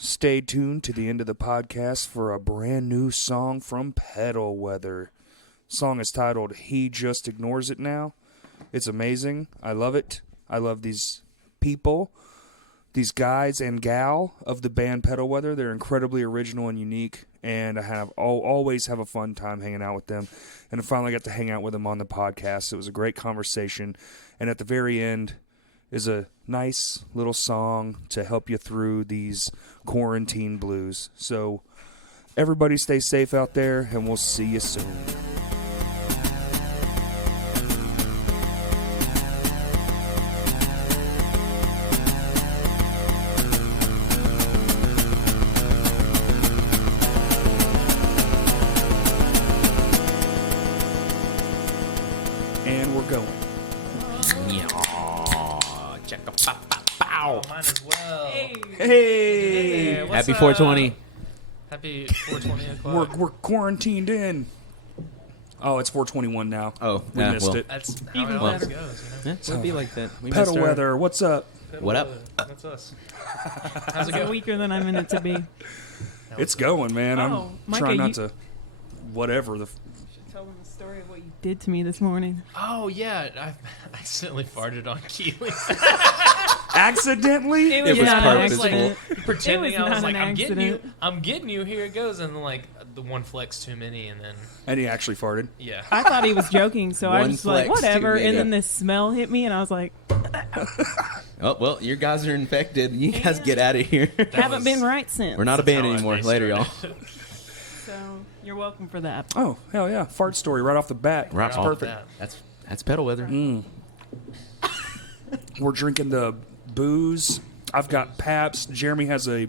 Stay tuned to the end of the podcast for a brand new song from Petal Weather. Song is titled He Just Ignores It Now. It's amazing. I love it. I love these people, these guys and gal of the band Petal Weather. They're incredibly original and unique, and I always have a fun time hanging out with them. And I finally got to hang out with them on the podcast. It was a great conversation, and at the very end is a nice little song to help you through these quarantine blues. So everybody stay safe out there, and we'll see you soon. And we're going. Mine as well. Hey! Happy 420. Happy 420 o'clock. We're quarantined in. Oh, it's 421 now. Oh, we missed it. That's how Even it always better. goes, you know? Yeah, it'd be like that. We Petal missed our- Weather, what's up? What up? That's us. How's it It's go? weaker than I meant it to be. It's going, man. I'm Oh, Micah, trying not you- to. Whatever the. Should tell them the story of what you did to me this morning. Oh, yeah. I accidentally farted on Keely. Accidentally? It was not an purposeful. accident. Pretending It was I was not like, an accident. I'm getting you, here it goes. And then, like, the one flex too many, and then, And he actually farted. yeah. I thought he was joking, so I One was like, flex whatever. too many. And then this smell hit me, and I was like, Oh, well, your guys are infected. You guys get out of here. haven't been right since. We're not a band How anymore. they Later, y'all. started. So you're welcome for that. Oh, hell yeah. Fart story right off the bat. Right It's off perfect. that. That's Petal Weather. We're drinking the booze. I've got Paps. Jeremy has a,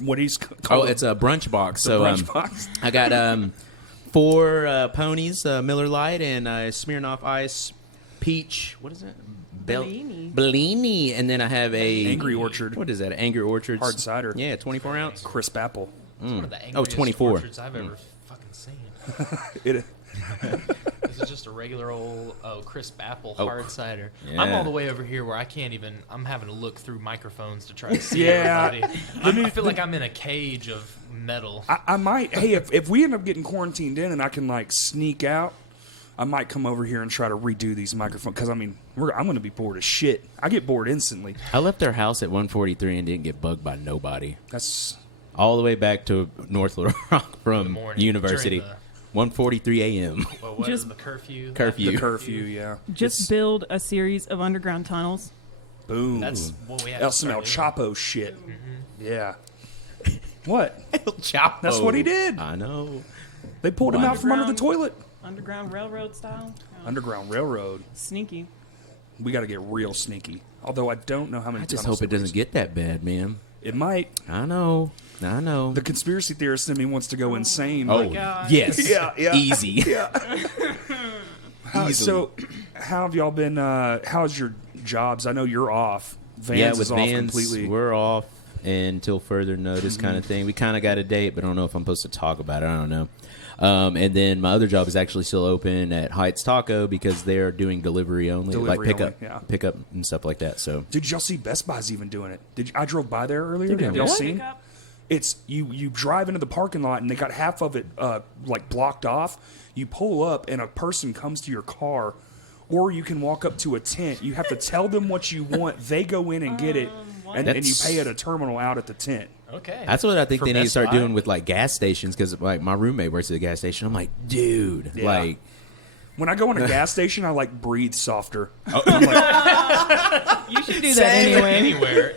what he's Oh, called. it's a brunch box. So brunch box. I got 4 ponies, Miller Lite, and Smirnoff Ice, peach. What is it? Bellini. Bellini, and then I have a Angry Orchard. What is that? Angry Orchard Hard cider. Yeah, 24 ounce. Crisp apple. It's one of the Oh, angriest 24. orchards I've ever fucking seen. It, This is just a regular old crisp apple Oh. hard cider. Yeah. I'm all the way over here where I can't even. I'm having to look through microphones to try to see Yeah. everybody. I feel like I'm in a cage of metal. I might, hey, if we end up getting quarantined in and I can, like, sneak out, I might come over here and try to redo these microphones. Because, I mean, I'm going to be bored as shit. I get bored instantly. I left their house at 1:43 and didn't get bugged by nobody. That's... All the way back to North Little Rock from morning, University. during 1:43 a.m. Well, what Just- is the curfew? Curfew. The curfew, yeah. Just It's- build a series of underground tunnels. Boom. That's what we have. El to start Smell doing. Chapo shit. Yeah. What? Chapo. That's what he did. I know. They pulled him out from under the toilet. Underground railroad style. Oh, Underground Railroad. sneaky. We got to get real sneaky. Although I don't know how many I just tunnels hope it there doesn't get that bad, man. is. It might. I know. The conspiracy theorist in me wants to go insane. Oh, God. yes. Yeah. Easy. So, how have y'all been? How's your jobs? I know you're off. Vans Yeah, is with off Vans, completely. we're off until further notice kind of thing. We kind of got a date, but I don't know if I'm supposed to talk about it. I don't know. And then my other job is actually still open at Heights Taco because they're doing delivery only, like Delivery only, yeah. pickup and stuff like that. So Did y'all see Best Buy's even doing it? I drove by there earlier. Did Have you? y'all What? seen? It's you drive into the parking lot and they got half of it like blocked off. You pull up and a person comes to your car, or you can walk up to a tent. You have to tell them what you want. They go in and get it, and you That's- pay at a terminal out at the tent. Okay. that's what I think For they need to Best start Buy? doing with like gas stations because like my roommate works at the gas station. I'm like, dude, Yeah. like. When I go in a gas station, I like breathe softer. Oh. I'm like, You should do that anyway.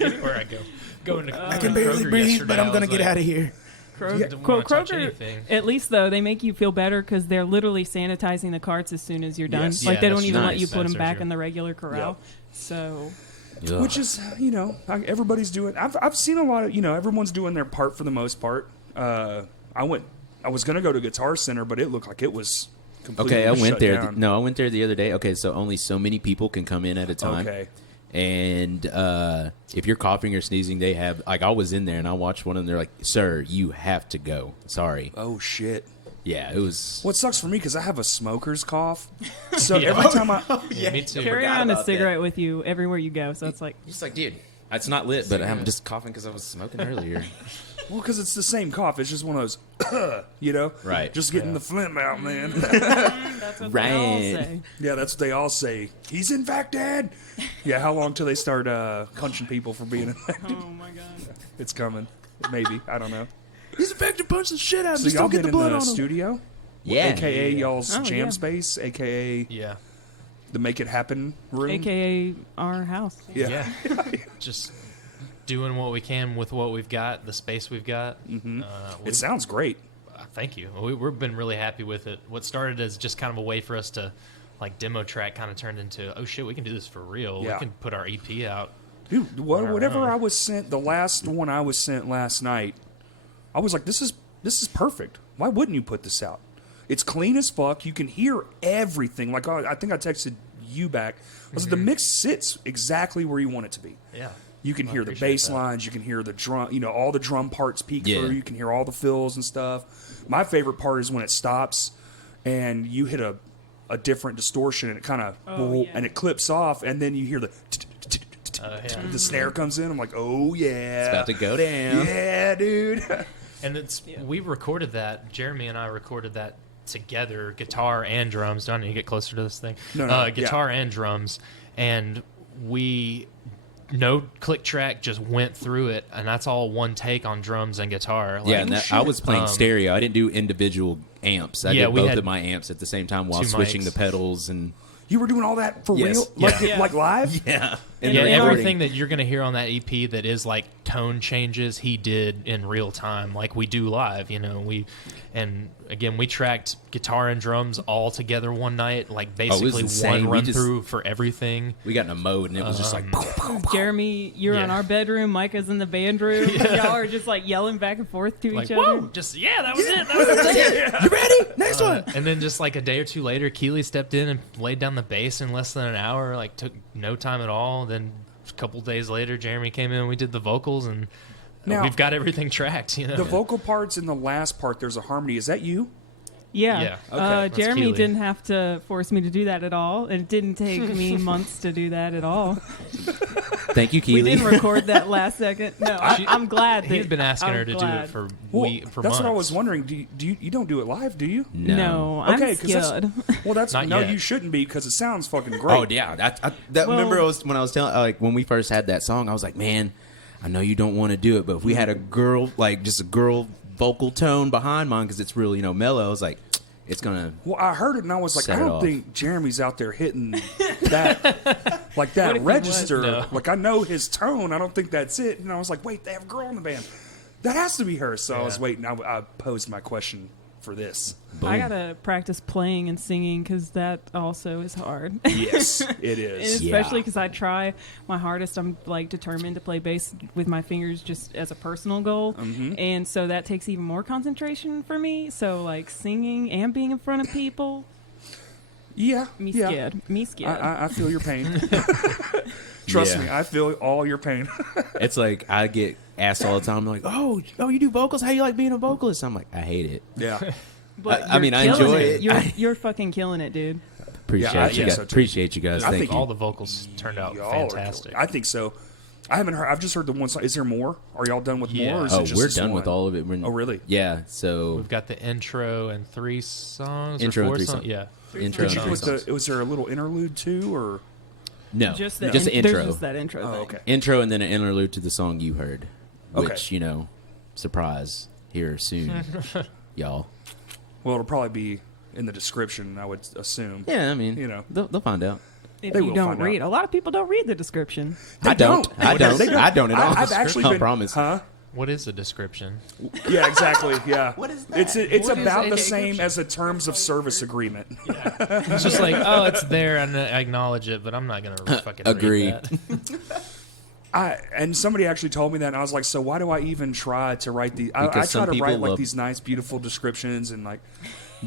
Anywhere I go. Going to I can barely Kroger breathe, yesterday, but I'm I gonna was get like, out of here. Didn't wanna touch Kroger, anything. at least though, they make you feel better because they're literally sanitizing the carts as soon as you're done. Yes. Like Yeah, they don't that's even let nice. you put them That's back true. in the regular corral. Yep. So which is, everybody's doing. I've seen a lot of, everyone's doing their part for the most part. I was gonna go to Guitar Center, but it looked like it was completely Okay, I went shut there. down. No, I went there the other day. Okay, so only so many people can come in at a time. Okay. And if you're coughing or sneezing, they have like I was in there and I watched one of them. They're like, "Sir, you have to go. Sorry." Oh shit. Yeah, it was. What sucks for me because I have a smoker's cough, so every time I Yeah, me too. carry forgot around a about cigarette with you everywhere you go. So it's like Just like, dude, It's not lit, but I'm just coughing because I was smoking earlier. Well, because it's the same cough. It's just one of those, you know? Right. Just getting the phlegm out, man. That's what they all say. Yeah, that's what they all say. He's infected. Yeah, how long till they start punching people for being infected? Oh my god. It's coming. Maybe. I don't know. He's infected, punch the shit out of him. So Just y'all don't get been the in blood the on him. studio? Yeah. AKA y'all's Oh, jam yeah. space? AKA Yeah. the Make It Happen room? AKA our house. Yeah. Just doing what we can with what we've got, the space we've got. Mm-hmm. It sounds great. Thank you. We've been really happy with it. What started as just kind of a way for us to, like, demo track kind of turned into, oh, shit, we can do this for real. Yeah. We can put our EP out. Dude, On our whatever own. I was sent, the last one I was sent last night, I was like, this is perfect. Why wouldn't you put this out? It's clean as fuck. You can hear everything. Like, I think I texted you back. I was like, the mix sits exactly where you want it to be. Yeah. You can I hear the appreciate bass that. lines. You can hear the drum. You know, all the drum parts peek Yeah. through. You can hear all the fills and stuff. My favorite part is when it stops and you hit a different distortion and it kind of Oh, yeah. and it clips off and then you hear the Yeah. the snare comes in. I'm like, oh yeah, It's about to go down. yeah, dude. And we recorded that. Jeremy and I recorded that together, guitar and drums. Do I need to get closer to this thing? No, guitar and drums, and no click track, just went through it, and that's all one take on drums and guitar. Like, Yeah, and I was playing stereo. I didn't do individual amps. I Yeah, did we both had of my amps at the same time while two switching mics. the pedals and You were doing all that for Yes. real, Yeah. like live. yeah. And yeah, then everything that you're going to hear on that EP that is like tone changes, he did in real time, like we do live. You know, and again, we tracked guitar and drums all together one night, like basically insane. one We run just- through for everything. We got in a mode and it was just like Jeremy, you're Yeah. in our bedroom. Micah's in the band room. Y'all are just like yelling back and forth to Like, each other. whoa, just that was it. That was it. you ready? Next one. And then just like a day or two later, Keeley stepped in and laid down the bass in less than an hour. Like took no time at all. Then a couple days later, Jeremy came in and we did the vocals, and Now- we've got everything tracked. You know, The vocal parts in the last part, there's a harmony. Is that you? Yeah. Yeah. Okay. That's Jeremy Keely. didn't have to force me to do that at all. It didn't take me months to do that at all. Thank you, We Keely. didn't record that last second. No, I'm glad that He's been asking I'm her to do glad. it for Well, for that's months. what I was wondering. Do you don't do it live? Do you? No, I'm Okay, 'cause that's- scared. Well, that's Not no, yet. you shouldn't be because it sounds fucking great. Oh yeah, that Well- remember when I was telling like when we first had that song, I was like, man, I know you don't want to do it, but if we had a girl like just a girl vocal tone behind mine because it's real mellow, I was like, it's gonna. Well, I heard it and I was like, Set I it don't off. think Jeremy's out there hitting that like What if that he register. was? No. Like I know his tone. I don't think that's it. And I was like, wait, they have a girl in the band. That has to be her. So I was Yeah. waiting. I posed my question for this. I gotta practice playing and singing because that also is hard. Yes, it And is. especially Yeah. because I try my hardest. I'm like determined to play bass with my fingers just as a personal goal, and so that takes even more concentration for me. So like singing and being in front of people, Yeah, me yeah. scared. Me scared. I feel your pain. Trust Yeah. me, I feel all your pain. It's like I get asked all the time, like, oh, you do vocals? How you like being a vocalist? I'm like, I hate it. Yeah. But I mean, I you're killing enjoy it. You're fucking killing it, dude. Appreciate Yeah, I you think guys. so, too. Appreciate you guys. I Thank think you. all the vocals turned out Y'all are fantastic. killing it. I think so. I haven't heard. I've just heard the one song. Is there more? Are y'all done with Yeah. more? Or is Oh, it just we're this done with one? all of it. Oh, really? Yeah. So We've got the intro and 3 songs. Intro or and 4 3 songs. songs. Yeah. intro. Did you and put songs. was there a little interlude too, or No, Just the, just the there's intro. just that intro. oh, thing. okay. Intro and then an interlude to the song you heard, Okay. which surprise here soon, y'all. Well, it'll probably be in the description. I would assume. Yeah, I mean, they'll find out. If They you will don't find out. read, a lot of people don't read the description. They I don't. I don't. They I don't at all. I've actually I been. promise. Huh? What is the description? Yeah, exactly. Yeah. What is It's What is about a the description? same as a terms of service agreement. It's just like, oh, it's there, and I acknowledge it, but I'm not gonna fucking Agree. read that. And somebody actually told me that, and I was like, so why do I even try to write these? I Because try some to people write like love- these nice, beautiful descriptions and like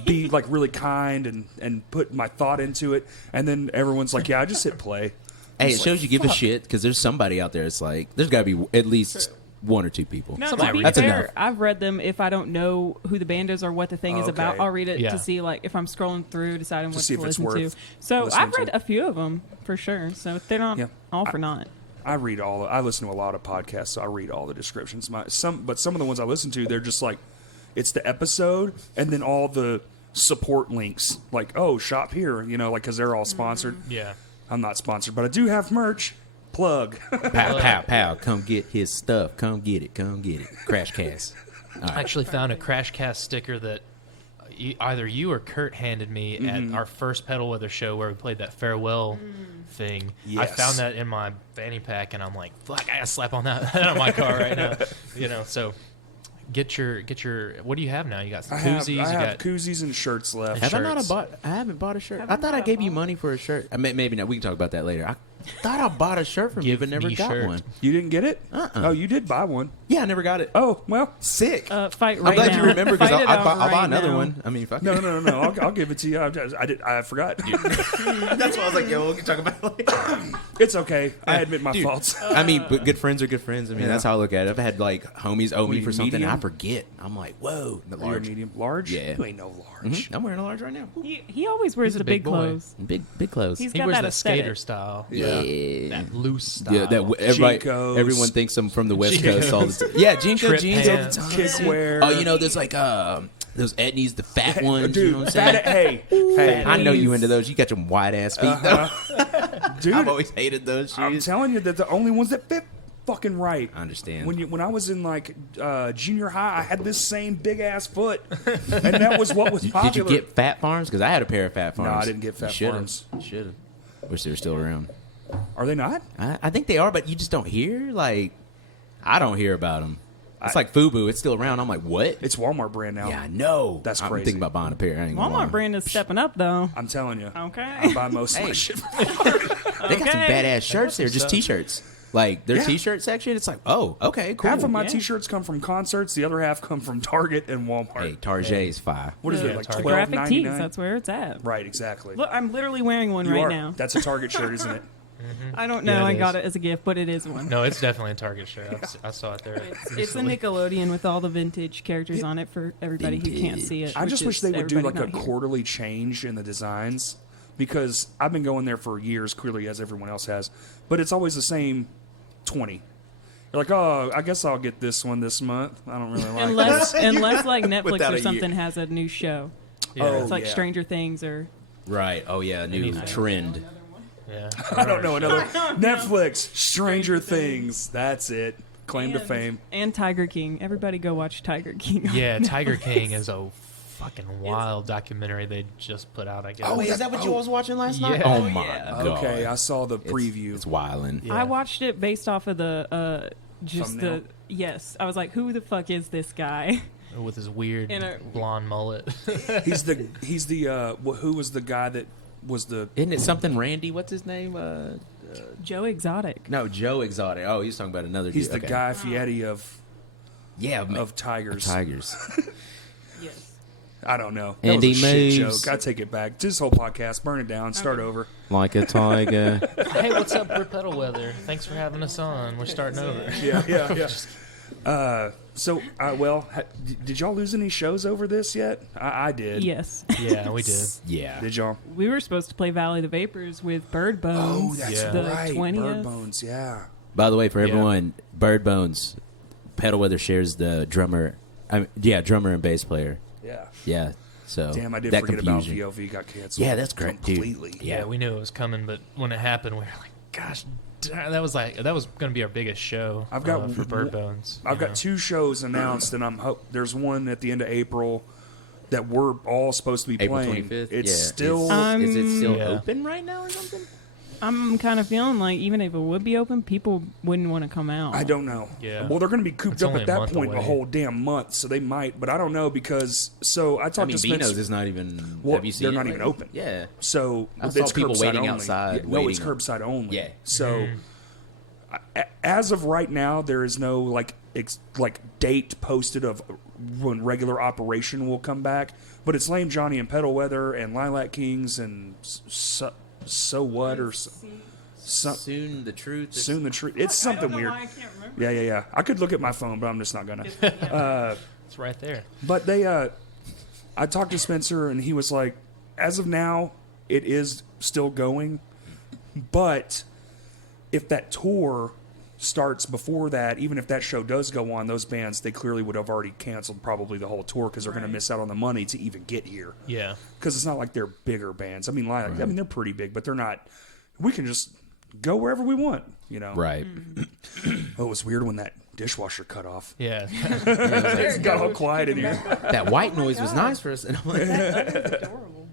be like really kind and put my thought into it, and then everyone's like, yeah, I just hit play. Hey, It's it shows like, you give a fuck. shit because there's somebody out there. It's like there's got to be at least one or two people. No, Somebody to be read it. That's fair, enough. I've read them. If I don't know who the band is or what the thing is about, Okay. I'll read it Yeah. to see like if I'm scrolling through, deciding what see to if it's listen to. worth So listening I've read to. a few of them for sure. So they're not Yeah. all for naught. I listen to a lot of podcasts, so I read all the descriptions. But some of the ones I listen to, they're just like, it's the episode and then all the support links, like, oh, shop here, like, because they're all sponsored. Yeah. I'm not sponsored, but I do have merch. Plug. Pow, pow, pow. Come get his stuff. Come get it. Come get it. Crash Cast. I actually found a Crash Cast sticker that either you or Kurt handed me at our first Petal Weather show where we played that farewell thing. Yes. I found that in my fanny pack, and I'm like, fuck, I gotta slap on that on my car right now. So get your. What do you have now? You got some koozies. I you have got koozies and shirts left. Have I not shirts. I haven't bought a shirt. Have I you thought I not gave you bought money for a shirt. Maybe not. We can talk about that later. I thought I bought a shirt from you, Give but never me got shirt. one. You didn't get it? Uh-uh. Oh, you did buy one. Yeah, I never got it. Oh, well. Sick. Fight right I'm glad now. you remember because Fight it I'll out buy right another now. one. I mean, fuck No. it. I'll give it to you. I forgot. That's why I was like, yo, we can talk about it later. It's okay. I admit my Dude. faults. I mean, but good friends are good friends. I mean, Yeah. that's how I look at it. I've had like homies owe me you, for something, and I medium? forget. I'm like, whoa, the You're large. medium. Large? Yeah. You ain't no large. I'm wearing a large right now. He always wears He's a the big big boy. clothes. Big clothes. He's he got wears that that aesthetic. skater style. Yeah. That loose style. Yeah, everybody, Jinkos. everyone thinks I'm from the West Jinkos. Coast all the time. Yeah, Jinko Trip jeans pants. all the time. Kickwear. Oh, there's like those Etnies, the fat ones. Dude, you know what I'm saying? hey. I know you into those. You got your white ass feet though. Dude, I've always hated those shoes. I'm telling you, they're the only ones that fit fucking right. I understand. When I was in like junior high, I had this same big ass foot, and that was what was popular. Did you get Fat Farms? Because I had a pair of Fat Farms. No, I didn't get Fat Farms. You should have. Wish they were still around. Are they not? I think they are, but you just don't hear. Like, I don't hear about them. It's like FUBU. It's still around. I'm like, what? It's Walmart brand now. Yeah, I know. That's I'm crazy. thinking about buying a pair. I ain't gonna lie. Walmart brand is stepping up though. I'm telling you. Okay. I buy most of my Hey. shit. They got some Okay. badass shirts there, just stuff. T-shirts. Like their Yeah. T-shirt section, it's like, oh, okay, cool. Half of my Yeah. T-shirts come from concerts. The other half come from Target and Walmart. Hey, Target's fire. What is Yeah, it, like Target. Graphic tees. $12.99? That's where it's at. Right, exactly. Look, I'm literally wearing one You right are. now. That's a Target shirt, isn't it? I don't know. Yeah, it I is. got it as a gift, but it is one. No, it's definitely a Target shirt. I saw it there. It's a Nickelodeon with all the vintage characters on it for everybody who can't see it. I just which wish is they would do like everybody a not here. quarterly change in the designs, because I've been going there for years, clearly as everyone else has, but it's always the same 20. You're like, oh, I guess I'll get this one this month. I don't really like Unless like Netflix Without a or year. something has a new show. Yeah. Oh, It's like yeah. Stranger Things or Right. Oh yeah, new Anything. trend. Yeah. I don't know another Netflix, Stranger Things. That's it. Claim to fame. and Tiger King. Everybody go watch Tiger King. on Yeah, Tiger Netflix. King is a fucking wild documentary they just put out, I guess. Oh, Wait, is that what you was watching last night? Yeah. Oh my god. Okay, I saw the It's- preview. It's wildin'. Yeah. I watched it based off of the just Thumbnail? the yes. I was like, who the fuck is this guy? With his weird In a- blonde mullet. He's the who was the guy that was the Isn't it something Randy? What's his name? Joe Exotic. No, Joe Exotic. Oh, he's talking about another dude. he's the Okay. Guy Fieri of of Tigers. Tigers. Yes. I don't know. That Andy was a shit moves. joke. I take it back. This whole podcast, burn it down, start over. Like a tiger. Hey, what's up, we're Petal Weather? Thanks for having us on. We're starting over. Yeah. Did y'all lose any shows over this yet? I did. Yes. Yeah, we did. Yeah. Did y'all? We were supposed to play Valley of the Vapors with Bird Oh, Bones. that's Yeah. The right. 20th. Bird Bones. Yeah. By the way, for Yeah. everyone, Bird Bones, Petal Weather shares the drummer. Drummer and bass player. Yeah. Yeah. So Damn, I did that forget confusion. about VOV got canceled. Yeah, that's great, dude. completely. Yeah, we knew it was coming, but when it happened, we were like, gosh, that was going to be our biggest show. I've got for Bird Bones. I've got 2 shows announced, and there's one at the end of April that we're all supposed to be April playing. 25th. It's Yeah. still Is it still Yeah. open right now or something? I'm kind of feeling like even if it would be open, people wouldn't want to come out. I don't know. Yeah. Well, they're going to be cooped It's up only at a that month point a away. whole damn month, so they might, but I don't know because I talked to Spence. Beano's is not even. Well, have you seen they're it not even lately? open. Yeah. So I it's saw people curbside waiting only. outside, Yeah, no, it's waiting. curbside only. Yeah. So as of right now, there is no like date posted of when regular operation will come back. But it's Lame Johnny and Petal Weather and Lilac Kings and so what or Soon the truth. is- soon the tree. It's something weird. I can't remember. Yeah. I could look at my phone, but I'm just not gonna. It's right there. But I talked to Spencer, and he was like, as of now, it is still going, but if that tour starts before that, even if that show does go on, those bands, they clearly would have already canceled probably the whole tour because they're going to miss out on the money to even get here. Yeah. Because it's not like they're bigger bands. I mean, they're pretty big, but they're not. We can just go wherever we want, you know. Right. Oh, it was weird when that dishwasher cut off. Yeah. It got all quiet in here. That white noise was nice for us. And I'm like, Adorable.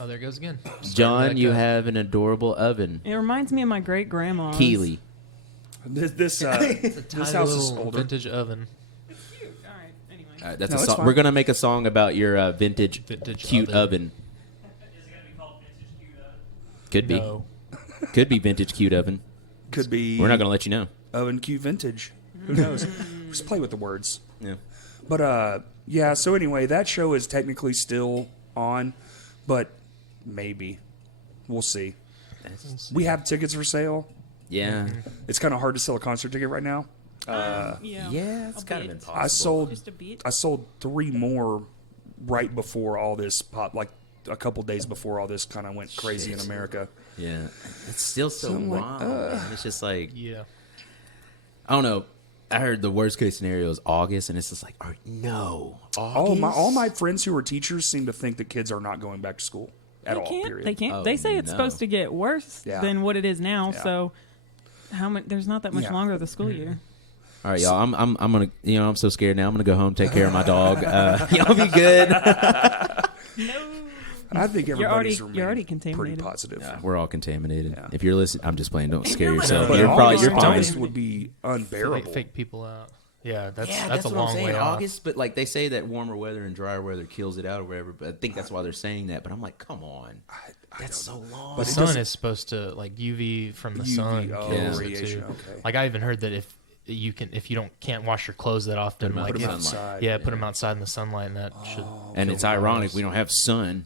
Oh, there it goes again. John, you have an adorable oven. It reminds me of my great grandma's. Keeley. This Tiny house is little older. vintage oven. It's cute. All right. Anyway. All right, that's No, a it's song. fine. We're gonna make a song about your vintage cute oven. oven. Is it going to be called Vintage Cute Oven? Could be. No. Could be vintage cute oven. Could be. We're not gonna let you know. Oven cute vintage. Who knows? Just play with the words. Yeah. But yeah. So anyway, that show is technically still on, but maybe we'll see. We have tickets for sale. Yeah. It's kind of hard to sell a concert ticket right now. Yeah. Yeah, it's A kind of bit. impossible. Just a bit. I sold 3 more right before all this pop, like a couple days before all this kind of went crazy in America. Yeah. It's still so I'm like, wrong. Man. It's just like, Yeah. I don't know. I heard the worst case scenario is August, and it's just like, no. All August? my friends who are teachers seem to think that kids are not going back to school at all. Period. They can't. Oh, They say it's no. supposed to get worse Yeah. than what it is now. Yeah. So, there's not that much Yeah. longer of the school year. All right, y'all. I'm gonna. I'm so scared now. I'm gonna go home, take care of my dog. Y'all be good. I think You're everybody's already pretty contaminated. positive. We're all contaminated. Yeah. If you're listening, I'm just playing. Don't scare yourself. But You're probably August, you're fine. August would be unbearable. Like fake people out. Yeah, that's Yeah, that's a what long I'm saying. way off. August, but like they say that warmer weather and drier weather kills it out or whatever. But I think that's why they're saying that. But I'm like, come on, that's so long. The it sun doesn't- is supposed to like UV from the UV, sun oh, kills it radiation, too. okay. Like I even heard that if you can't wash your clothes that often, Put 'em like Put 'em if- outside. yeah, put them outside in the sunlight, and that should. and kill it's the ironic virus. we don't have sun.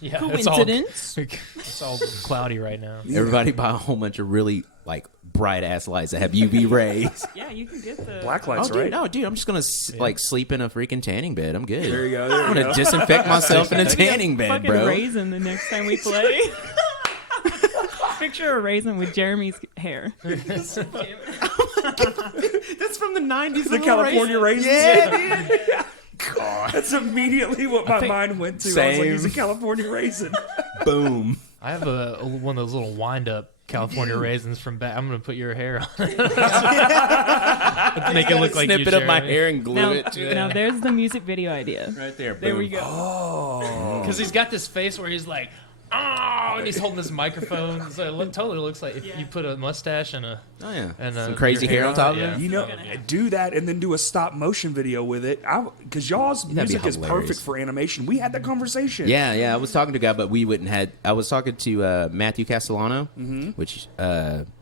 Yeah, Coincidence? It's all cloudy right now. Everybody buy a whole bunch of really like bright ass lights that have UV rays. Yeah, you can get the Black Oh, lights, dude, right? no, dude, I'm just gonna like sleep in a freaking tanning bed. I'm good. There you go. I'm gonna disinfect myself in a tanning bed, fucking bro. raisin the next time we play. Picture a raisin with Jeremy's hair. That's from the '90s. The California raisins. Yeah, dude. God. That's immediately what my think- mind went to. I was like, Same. he's a California raisin. Boom. I have one of those little wind-up California raisins from back. I'm gonna put your hair on it. Make it look like Snip you, it up my Jeremy. hair and glue Now, it to it. now there's the music video idea. Right there. There we boom. go. Oh. Because he's got this face where he's like, oh, and he's holding this microphone. So it totally looks like if you put a mustache and a Oh yeah. and Some crazy your hair on top of yeah. it. You know, do that and then do a stop motion video with it. Because y'all's be music is hilarious. perfect for animation. We had that conversation. Yeah, yeah. I was talking to a guy, but we wouldn't had. I was talking to Matthew Castellano, which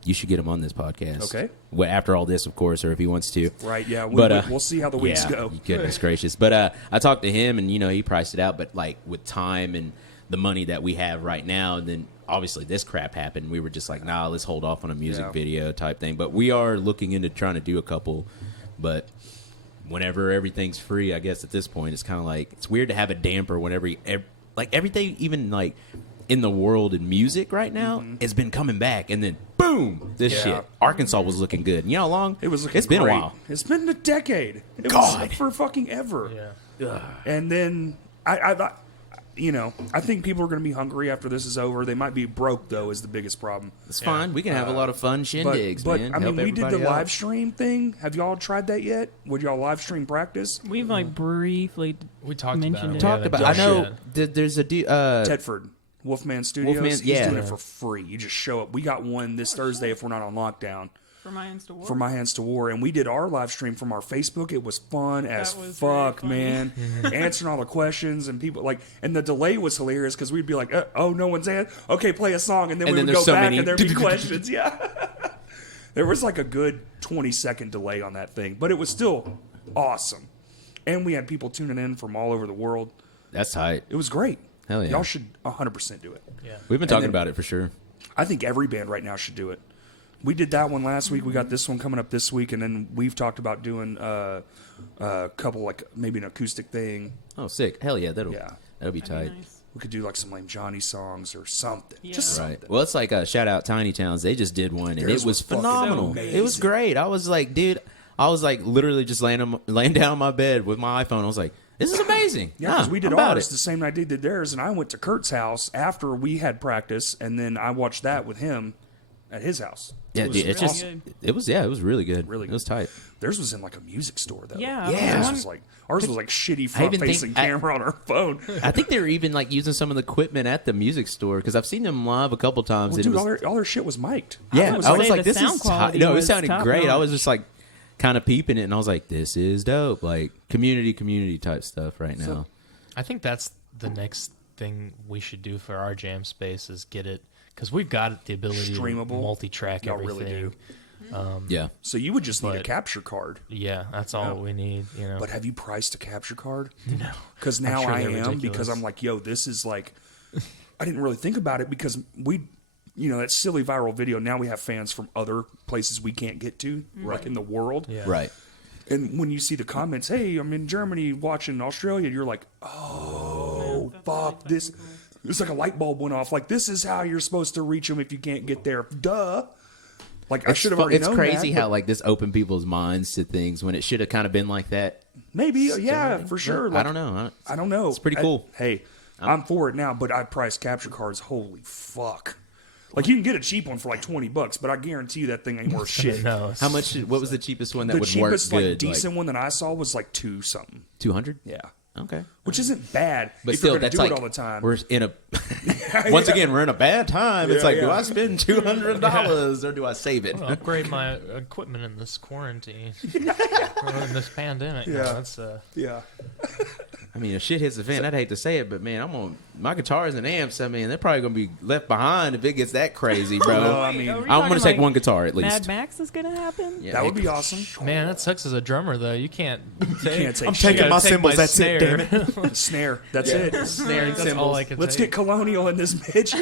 you should get him on this podcast. Okay. Well, after all this, of course, or if he wants to. Right, yeah. We'll see how the weeks yeah, go. Goodness gracious! But I talked to him, and he priced it out. But like with time and the money that we have right now, and then obviously this crap happened. We were just like, nah, let's hold off on a music Yeah. video type thing. But we are looking into trying to do a couple. But whenever everything's free, I guess at this point, it's kind of like it's weird to have a damper whenever like everything, even like in the world in music right now, has been coming back, and then boom, this Yeah. shit. Arkansas was looking good. And you know how long? It was looking It's been great. a while. It's been a decade. It God. was for fucking ever. Yeah. And then I think people are going to be hungry after this is over. They might be broke though, is the biggest problem. It's fine. We can have a lot of fun shindigs, but man. I mean, Help we did the everybody out. live stream thing. Have y'all tried that yet? Would y'all live stream practice? We've like briefly We talked about mentioned it. it. We Talked haven't about. I done know shit. there's a Tedford, Wolfman Studios. Wolfman, He's yeah. doing it for free. You just show up. We got one this Thursday if we're not on lockdown for my hands to war. for My Hands to War, and we did our live stream from our Facebook. It was fun as was fuck, very man. Answering all the questions and people and the delay was hilarious because we'd be like, "Oh, no one's in. Okay, play a song," and then And we then would there's go so back many. and there'd be questions. Yeah, there was like a good 20-second delay on that thing, but it was still awesome. And we had people tuning in from all over the world. That's tight. It was great. Hell yeah. Y'all should 100% do it. Yeah. We've been talking then- about it for sure. I think every band right now should do it. We did that one last week. We got this one coming up this week, and then we've talked about doing a couple, like maybe an acoustic thing. Oh, sick. Hell yeah, that'll Yeah. be tight. Nice. We could do like some Lame Johnny songs or something. Yeah. Just Right. something. Well, it's like shout out Tiny Towns. They just did one, and Theirs it was was fucking phenomenal. amazing. It was great. I was like, dude, I was like literally just laying down on my bed with my iPhone. I was like, this is amazing. Yeah, because Nah, we did I'm about ours it. the same night they did theirs, and I went to Kurt's house after we had practice, and then I watched that with him at his house. Yeah, It was dude, it's really just good. it was really good. Really It was tight. Theirs was in like a music store though. Yeah. Yeah. Ours was like shitty I front even think- facing camera on our phone. I think they were even like using some of the equipment at the music store because I've seen them live a couple times. Well, and dude, it was, all their shit was mic'd. yeah, I was I gonna was say like, the this sound is quality no, it was sounded top great. I notch. was just like kind of peeping it, and I was like, this is dope. Like community type stuff right now. I think that's the next thing we should do for our jam space is get it because we've got the ability Streamable. to multi-track Y'all everything. really do. Yeah. So you would just need a But- capture card. Yeah, that's all we need. You know, But have you priced a capture card? no, Because now sure I they're am, because ridiculous. I'm like, yo, this is like, I didn't really think about it because that silly viral video, now we have fans from other places we can't get to, like in the world. Yeah. Right. And when you see the comments, hey, I'm in Germany watching Australia, you're like, oh, fuck, this. It's like a light bulb went off. Like, this is how you're supposed to reach them if you can't get there. Duh. Like, I should have already It's known crazy that, how but like this opened people's minds to things when it should have kind of been like that. maybe, yeah, for sure. I Like, don't know. I don't know. It's pretty cool. Hey, I'm for it now, but I price capture cards. Holy fuck! Like you can get a cheap one for like $20, but I guarantee you that thing ain't worth shit. No, How much? What was the cheapest one that The would cheapest, work like good? decent one that I saw was like $2 something. 200. Yeah, Okay. which isn't bad. But if still, you're gonna that's do like it all the time. we're in a. Once again, we're in a bad time. It's Yeah, like, do yeah. I spend $200 or do I save it? I'm gonna upgrade my equipment in this quarantine, or in this pandemic. Yeah. No, that's Yeah, I mean, if shit hits the fan, I'd hate to say it, but man, my guitars and amps. I mean, they're probably gonna be left behind if it gets that crazy, bro. No, I mean, Are we I'm talking gonna take like one guitar at least. Mad Max is gonna happen. Yeah, that would be awesome. man. That sucks as a drummer though. You can't. Can't take I'm shit. taking my take cymbals. my That's it. snare. Damn it. Snare. That's it. Snare and That's cymbals. all I can Let's take. get colonial in this bitch.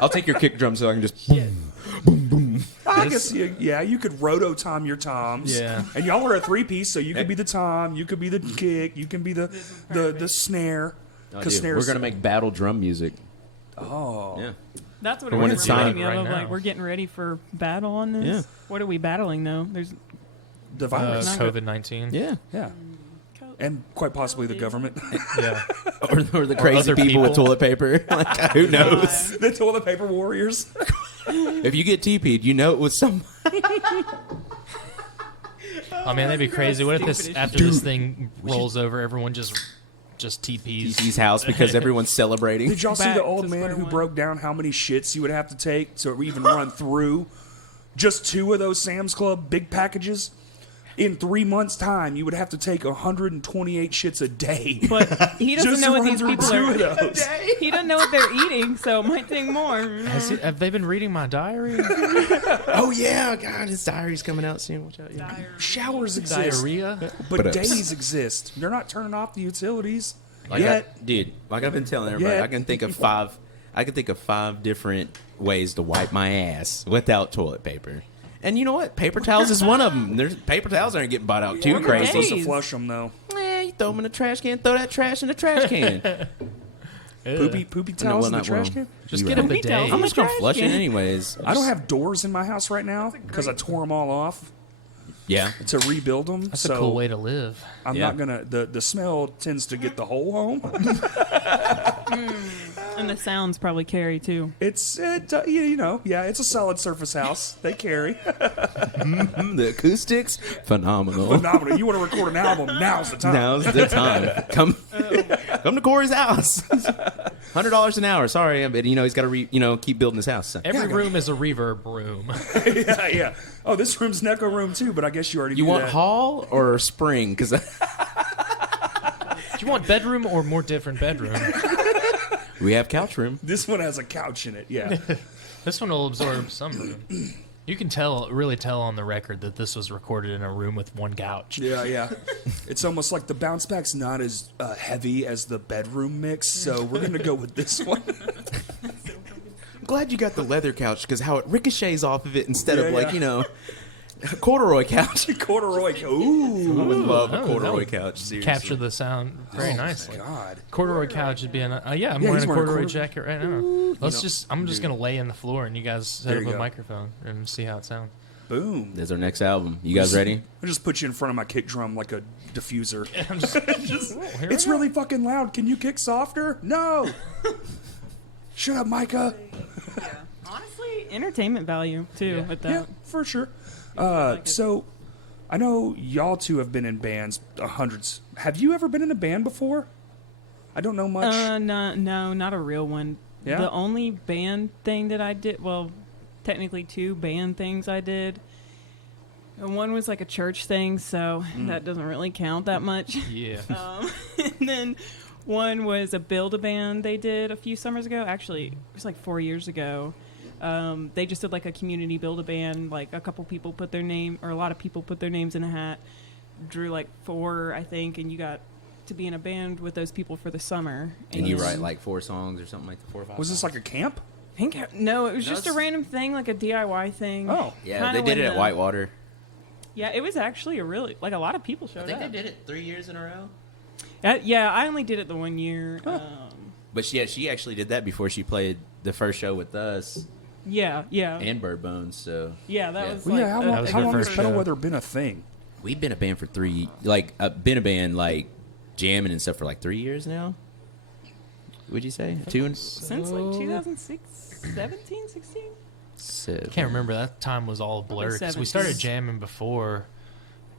I'll take your kick drum so I can just. I guess you could roto-tom your toms. Yeah. And y'all are a three-piece, so you could be the tom, you could be the kick, you can be the snare. Oh, Because dude, we're gonna make battle drum music. Oh. Yeah. That's what For it when was it's reminding time. me of. Right Like now. we're getting ready for battle on this. Yeah. What are we battling though? There's The virus. COVID-19. Yeah. Yeah. And quite possibly the government. Yeah. Or the crazy other people with people. toilet paper. Like, who knows? The toilet paper warriors. If you get TP'd, you know it was some. Oh man, that'd be crazy. What if this Stupid after this thing rolls over, everyone just TPs? DC's house because everyone's celebrating. Did y'all see Back the to old man square who one. broke down how many shits you would have to take to even run through just 2 of those Sam's Club big packages? In 3 months' time, you would have to take 128 shits a day. but he doesn't Just know to what run these through people 2 are. of those. He doesn't know what they're eating, so it might take more. Have they been reading my diary? Oh yeah, God, his diary's coming out soon. Watch out. Yeah. Showers exist. Diarrhea? But But, days exist. They're not turning off the utilities Like yet. dude, like I've been telling everybody, Yeah. I can think of 5. I can think of 5 different ways to wipe my ass without toilet paper. And you know what? Paper towels is one of them. There's paper towels aren't getting bought out too We're crazy. Supposed to Days. flush them though. You throw them in the trash can. Throw that trash in the trash can. Poopy towels in the not trash wrong. can. Just You get a right. bidet. towels. I'm just gonna Trash flush it can. anyways. I don't have doors in my house right now because I tore them all off Yeah. to rebuild them. That's so a cool way to live. I'm Yeah. not gonna. The smell tends to get the whole home. And the sounds probably carry too. It's it's a solid surface house. They carry. The acoustics, phenomenal. Phenomenal. You want to record an album? Now's the time. Now's the time. Come to Corey's house. $100 an hour. Sorry, but he's got to keep building his house. So. Every room is a reverb room. yeah. Oh, this room's an echo room too. But I guess you already. You do want that. hall or spring? Because Do you want bedroom or more different bedroom? we have couch room. This one has a couch in it. Yeah. This one will absorb some room. You can really tell on the record that this was recorded in a room with one couch. Yeah. It's almost like the bounce back's not as heavy as the bedroom mix, so we're gonna go with this one. I'm glad you got the leather couch because how it ricochets off of it instead of Yeah, like yeah. Corduroy couch. Corduroy. Ooh. I would love a Oh, that corduroy would couch. Seriously. Capture the sound very nicely. God. Corduroy couch would be an. Yeah, I'm Yeah, wearing he's a wearing a corduroy jacket right now. I'm just dude. gonna lay in the floor and you guys set There up you a go. microphone and see how it sounds. Boom. There's our next album. You guys ready? I just put you in front of my kick drum like a diffuser. I'm just, here It's we go. really fucking loud. Can you kick softer? No. Shut up, Micah. Honestly, entertainment value too with that. Yeah, for sure. So, I know y'all two have been in bands hundreds. Have you ever been in a band before? I don't know much. No, not a real one. Yeah? The only band thing that I did, well, technically 2 band things I did. And one was like a church thing, so that doesn't really count that much. Yeah. And then one was a build-a-band they did a few summers ago. Actually, it was like 4 years ago. They just did like a community build-a-band. Like a couple people put their name, or a lot of people put their names in a hat. Drew like 4, I think, and you got to be in a band with those people for the summer. And you then- write like 4 songs or something like that, 4 or 5. Was this songs? like a camp? I think no, it was No, just a it's- random thing, like a DIY thing. Oh. Yeah, Kinda they did it when at Whitewater. Yeah, it was actually a really like a lot of people I showed think up. they did it 3 years in a row. Yeah, I only did it the 1 year. But she actually did that before she played the first show with us Yeah, and Bird Bones. So yeah, that Yeah. was Well, like yeah, how that long, was how her long has first Petal show. Weather been a thing? we've been a band for 3, been a band like jamming and stuff for like 3 years now. Would you say 2 and since like 2006, 17, 16. 7? Can't remember. That time was all blurred. 'Cause we 70s. started jamming before,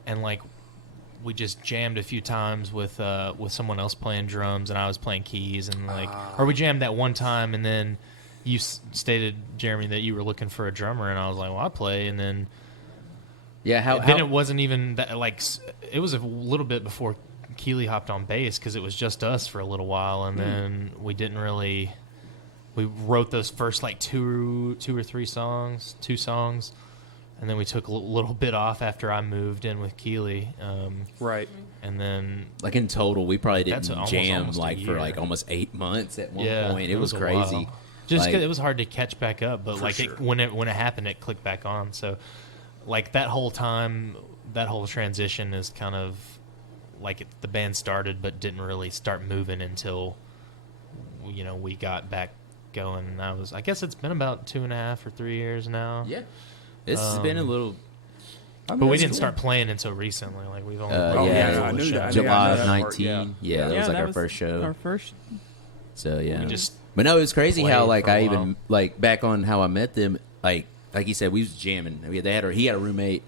and like we just jammed a few times with someone else playing drums, and I was playing keys, and like, or we jammed that one time, and then you stated, Jeremy, that you were looking for a drummer, and I was like, well, I play, and then Yeah, then it wasn't even that like it was a little bit before Keeley hopped on bass because it was just us for a little while, and then we didn't really. We wrote those first like two or three songs, 2 songs, and then we took a little bit off after I moved in with Keeley, Right. and then like in total, we probably That's didn't almost jam a like for year. like almost 8 months at one yeah, point. It was a crazy. while. Just Like- 'cause it was hard to catch back up, but For like sure. when it happened, it clicked back on. So, like that whole time, that whole transition is kind of like the band started, but didn't really start moving until we got back going. And I guess it's been about 2.5 or 3 years now. Yeah, it's been a little. I mean, But we that's didn't cool. start playing until recently. Like we've only Oh, played yeah, a I couple knew shows. that. I July know of that part, 19. yeah. Yeah, that was Yeah, like that our was first show. Our first. So yeah, We just but no, it was crazy played how for like a I while. even like back on how I met them. Like you said, we was jamming. He had a roommate,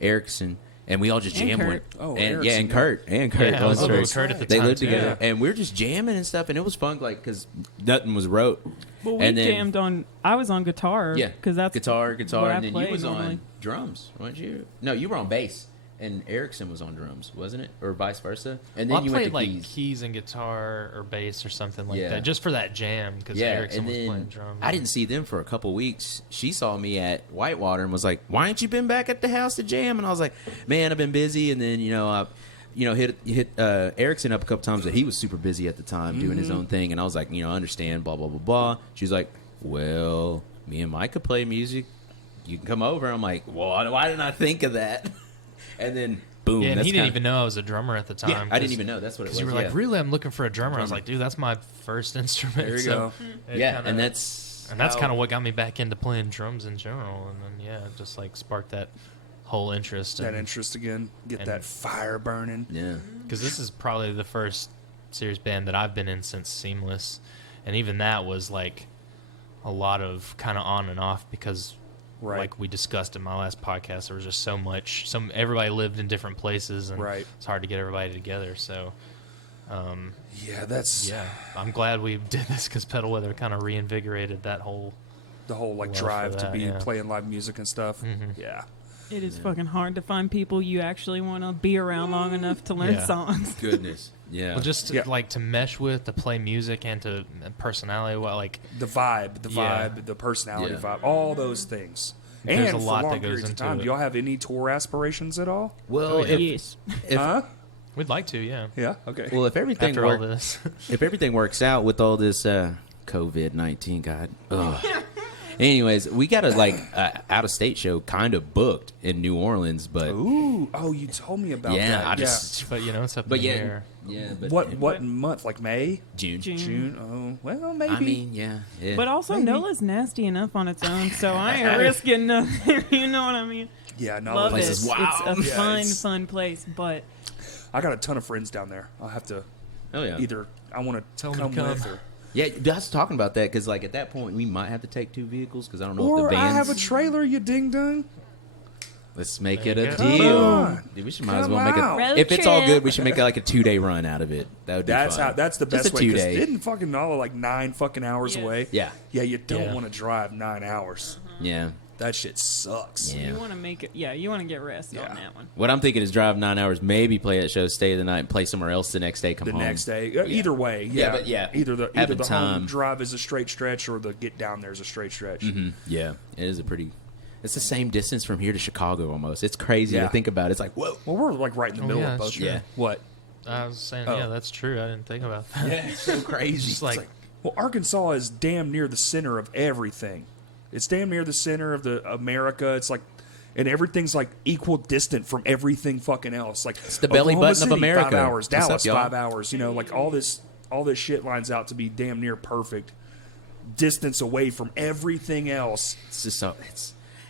Erickson, and we all just And jammed. Kurt. One. Oh, and Erickson, yeah, and yeah. Kurt and Kurt. Yeah, I was Those living three. with Kurt at the They time, lived too. together, Yeah. and we were just jamming and stuff, and it was fun. Like because nothing was wrote. Well, we And then- jammed on. I was on guitar. Yeah, because that's guitar, what I and then you play was normally. on drums, weren't you? No, you were on bass, and Erickson was on drums, wasn't it, or vice versa? And then Well, I you went played to like keys and guitar or bass or something like Yeah. that, just for that jam because Yeah, Erickson and was then playing drums. I didn't see them for a couple weeks. She saw me at Whitewater and was like, "Why ain't you been back at the house to jam?" And I was like, "Man, I've been busy." And then I hit Erickson up a couple times, but he was super busy at the time doing his own thing. And I was like, I understand, blah blah blah blah. She's like, "Well, me and Mike could play music. You can come over." I'm like, "Well, why didn't I think of that?" And then boom, yeah, and that's he didn't kinda- even know I was a drummer at the time. Yeah, I didn't even know that's what it was. Because you were like, yeah. really? I'm looking for a drummer. I was like, dude, that's my first instrument. There you So go. it Yeah, kinda- and that's kind of what got me back into playing drums in general. And then it just like sparked that whole interest. That interest again. Get and- that fire burning. yeah. Because this is probably the first serious band that I've been in since Seamless, and even that was like a lot of kind of on and off because, Right. like we discussed in my last podcast, there was just so much. Everybody lived in different places, and Right. it's hard to get everybody together. So, Yeah, that's I'm glad we did this because Petal Weather kind of reinvigorated that whole. the whole like Love for drive to that, be yeah. playing live music and stuff. Mhm. Yeah. It is fucking hard to find people you actually want to be around long enough to learn Yeah. songs. Goodness. Yeah. Well, just Yeah. like to mesh with, to play music, and to personality. Like The vibe, Yeah. the personality Yeah. vibe, all those things. There's and a lot for long that goes periods of into time. it. Do y'all have any tour aspirations at all? well, Oh, yeah. Yes. if Huh? we'd like to, yeah. Yeah. Okay. well, if everything After all works, this, if everything works out with all this COVID-19, God, ugh. Anyways, we got a out of state show kind of booked in New Orleans, but Ooh, oh, you told me about yeah, that. I just But it's up but in the yeah, air. yeah. But What month? Like May? June. June? Oh, well, maybe. I mean, yeah. But also, Maybe. NOLA's nasty enough on its own, so I ain't risking nothing. You know what I mean? yeah, no. Love it. place is wild. It's a Yeah, fun place, but I got a ton of friends down there. I'll have to oh yeah, either I want to Tell 'em come to come. with or yeah. I was talking about that because like at that point we might have to take 2 vehicles because I don't know if or the I have band's. a trailer. You ding dong. Let's make There it you a go. deal. on. Dude, we should might as Come well make on. it. Road If it's all trip. good, we should make it like a 2-day run out of it. That would be That's fun. how. That's the Just best a way. 'Cause 2-day. Isn't fucking NOLA like 9 fucking hours Yeah. away? Yeah. Yeah, you don't Yeah. want to drive 9 hours. Yeah. That shit sucks. Yeah. you want to make it. Yeah, you want to get rest Yeah. on that one. What I'm thinking is drive 9 hours, maybe play at show, stay the night, and play somewhere else the next day. Come The home. next day, either way, yeah. but yeah, either the having home time. drive is a straight stretch, or the get down there is a straight stretch. Mhm. Yeah, it is a pretty. It's the same distance from here to Chicago almost. It's crazy Yeah. to think about. It's like whoa. Well, we're like right in the Oh, middle yeah, of that's both. true. Yeah. What? I was saying, Oh. yeah, that's true. I didn't think about that. Yeah, it's so crazy. Just like, Well, Arkansas is damn near the center of everything. It's damn near the center of the America. It's like, and everything's like equal distant from everything fucking else. Like It's the belly Oklahoma button of City, America. 5 hours. What's up, Dallas, y'all? 5 hours. You know, like all this shit lines out to be damn near perfect distance away from everything else. It's just so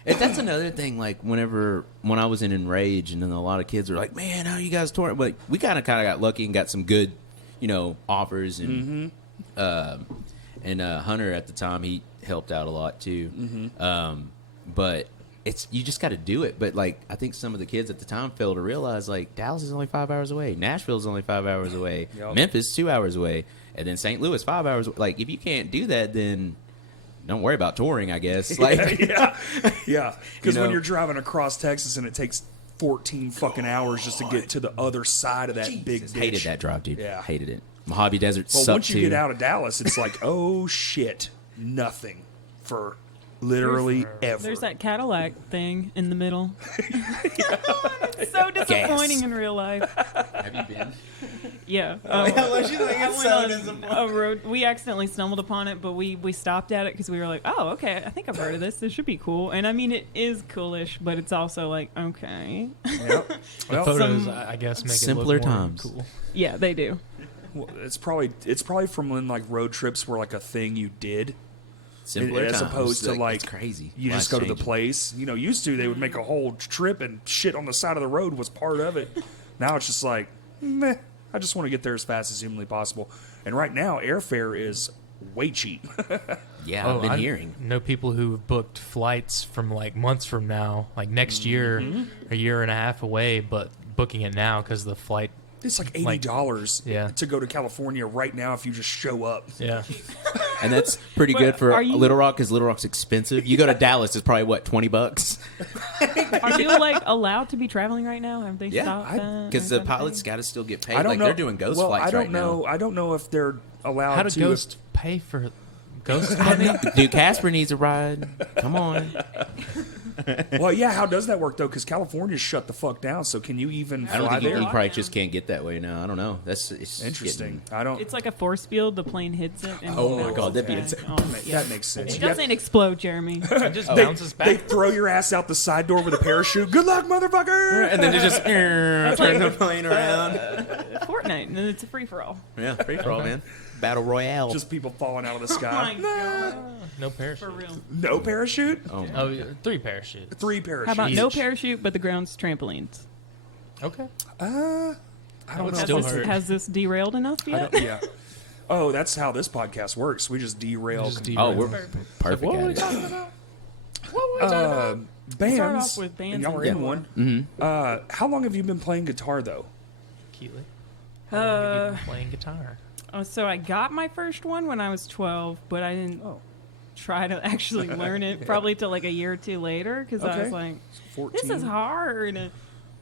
that's another thing. Like when I was in Enrage, and then a lot of kids were like, "Man, how you guys touring?" But we kind of got lucky and got some good, offers and Hunter at the time he helped out a lot too. But you just got to do it. But like I think some of the kids at the time failed to realize like Dallas is only 5 hours away, Nashville's only 5 hours away, Yep. Memphis 2 hours away, and then St. Louis 5 hours. Like if you can't do that, then don't worry about touring, I guess. Like, yeah. Because You when know- you're driving across Texas and it takes 14 fucking hours just to get to the other side of that big bitch. hated that drive, dude. Yeah. Hated it. Mojave Desert Well, sucked once you too. get out of Dallas, it's like, oh shit, nothing for literally ever. There's that Cadillac thing in the middle. So disappointing in real life. Have you been? Yeah. I went on a road. We accidentally stumbled upon it, but we stopped at it because we were like, oh, okay, I think I've heard of this. This should be cool. And I mean, it is coolish, but it's also like, okay. Yep. the Well, photos, I guess, make Simpler it look more times. cool. Yeah, they do. well, it's probably from when like road trips were like a thing you did. Simpler as times. opposed to like it's crazy. you just go to the Life-changing. place. Used to they would make a whole trip and shit on the side of the road was part of it. Now it's just like, meh. I just want to get there as fast as humanly possible. And right now, airfare is way cheap. Yeah, I've been I hearing. know people who have booked flights from like months from now, like next year, a year and a half away, but booking it now because the flight. It's like $80 Yeah. to go to California right now if you just show up. Yeah, And that's pretty But good for are you- Little Rock because Little Rock's expensive. You go to Dallas, it's probably what, $20? Are you like allowed to be traveling right now? Have they Yeah, stopped that? because Is the that a pilots thing? got to still get paid. I don't Like know. they're doing ghost well, flights I don't right know. now. I don't know if they're allowed how to. did Ghost pay for Ghost money? Dude, Casper needs a ride. Come on. Well, yeah. How does that work though? Because California's shut the fuck down. So can you even I don't fly think there? you probably just can't get that way now. I don't know. It's Interesting. getting- I don't. It's like a force field. The plane hits it. And Oh my God, that'd be okay. insane. Oh, that makes sense. It You have- doesn't explode, Jeremy. It just bounces they back. throw your ass out the side door with a parachute. Good luck, motherfucker. And then they just turn the plane around. Fortnite, and it's a free for all. Yeah, free for all, man. Battle Royale. Just people falling out of the Oh sky. my god, No parachute. for real. No parachute. oh, Oh, yeah, 3 parachutes. 3 parachutes. How about no Each. parachute, but the ground's trampolines? Okay. I don't would know. still Has this, hurt. has this derailed enough I yet? don't, yeah. Oh, that's how this podcast works. We just derail. Just oh, derail. we're perfect What were we at it. talking about? bands. Start off with bands and y'all are and in more. one. How long have you been playing guitar though? Keely. How long have you been playing guitar? So I got my first one when I was 12, but I didn't Oh. try to actually learn it probably till like a year or two later because I Okay. was like, 14. this is hard.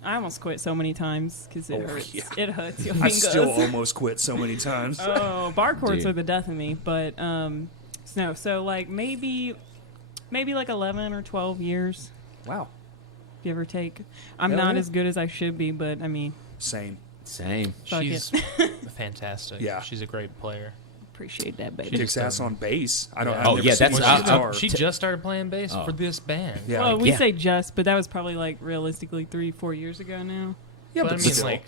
I almost quit so many times because it Oh, hurts. yeah. It hurts your I fingers. still almost quit so many times. Oh, bar chords Dude. are the death of me. But no, so like maybe like 11 or 12 years, Wow. give or take. I'm Hell not yeah. as good as I should be, but I mean, Same. Same. Fuck She's fantastic. Yeah. She's a great player. Appreciate that, baby. Kicks ass on bass. I don't. Yeah. I've Oh, never yeah, seen that's- her I- guitar. She just started playing bass Oh. for this band. Yeah. Well, we Yeah. say just, but that was probably like realistically 3-4 years ago now. Yeah, but I but mean, still. like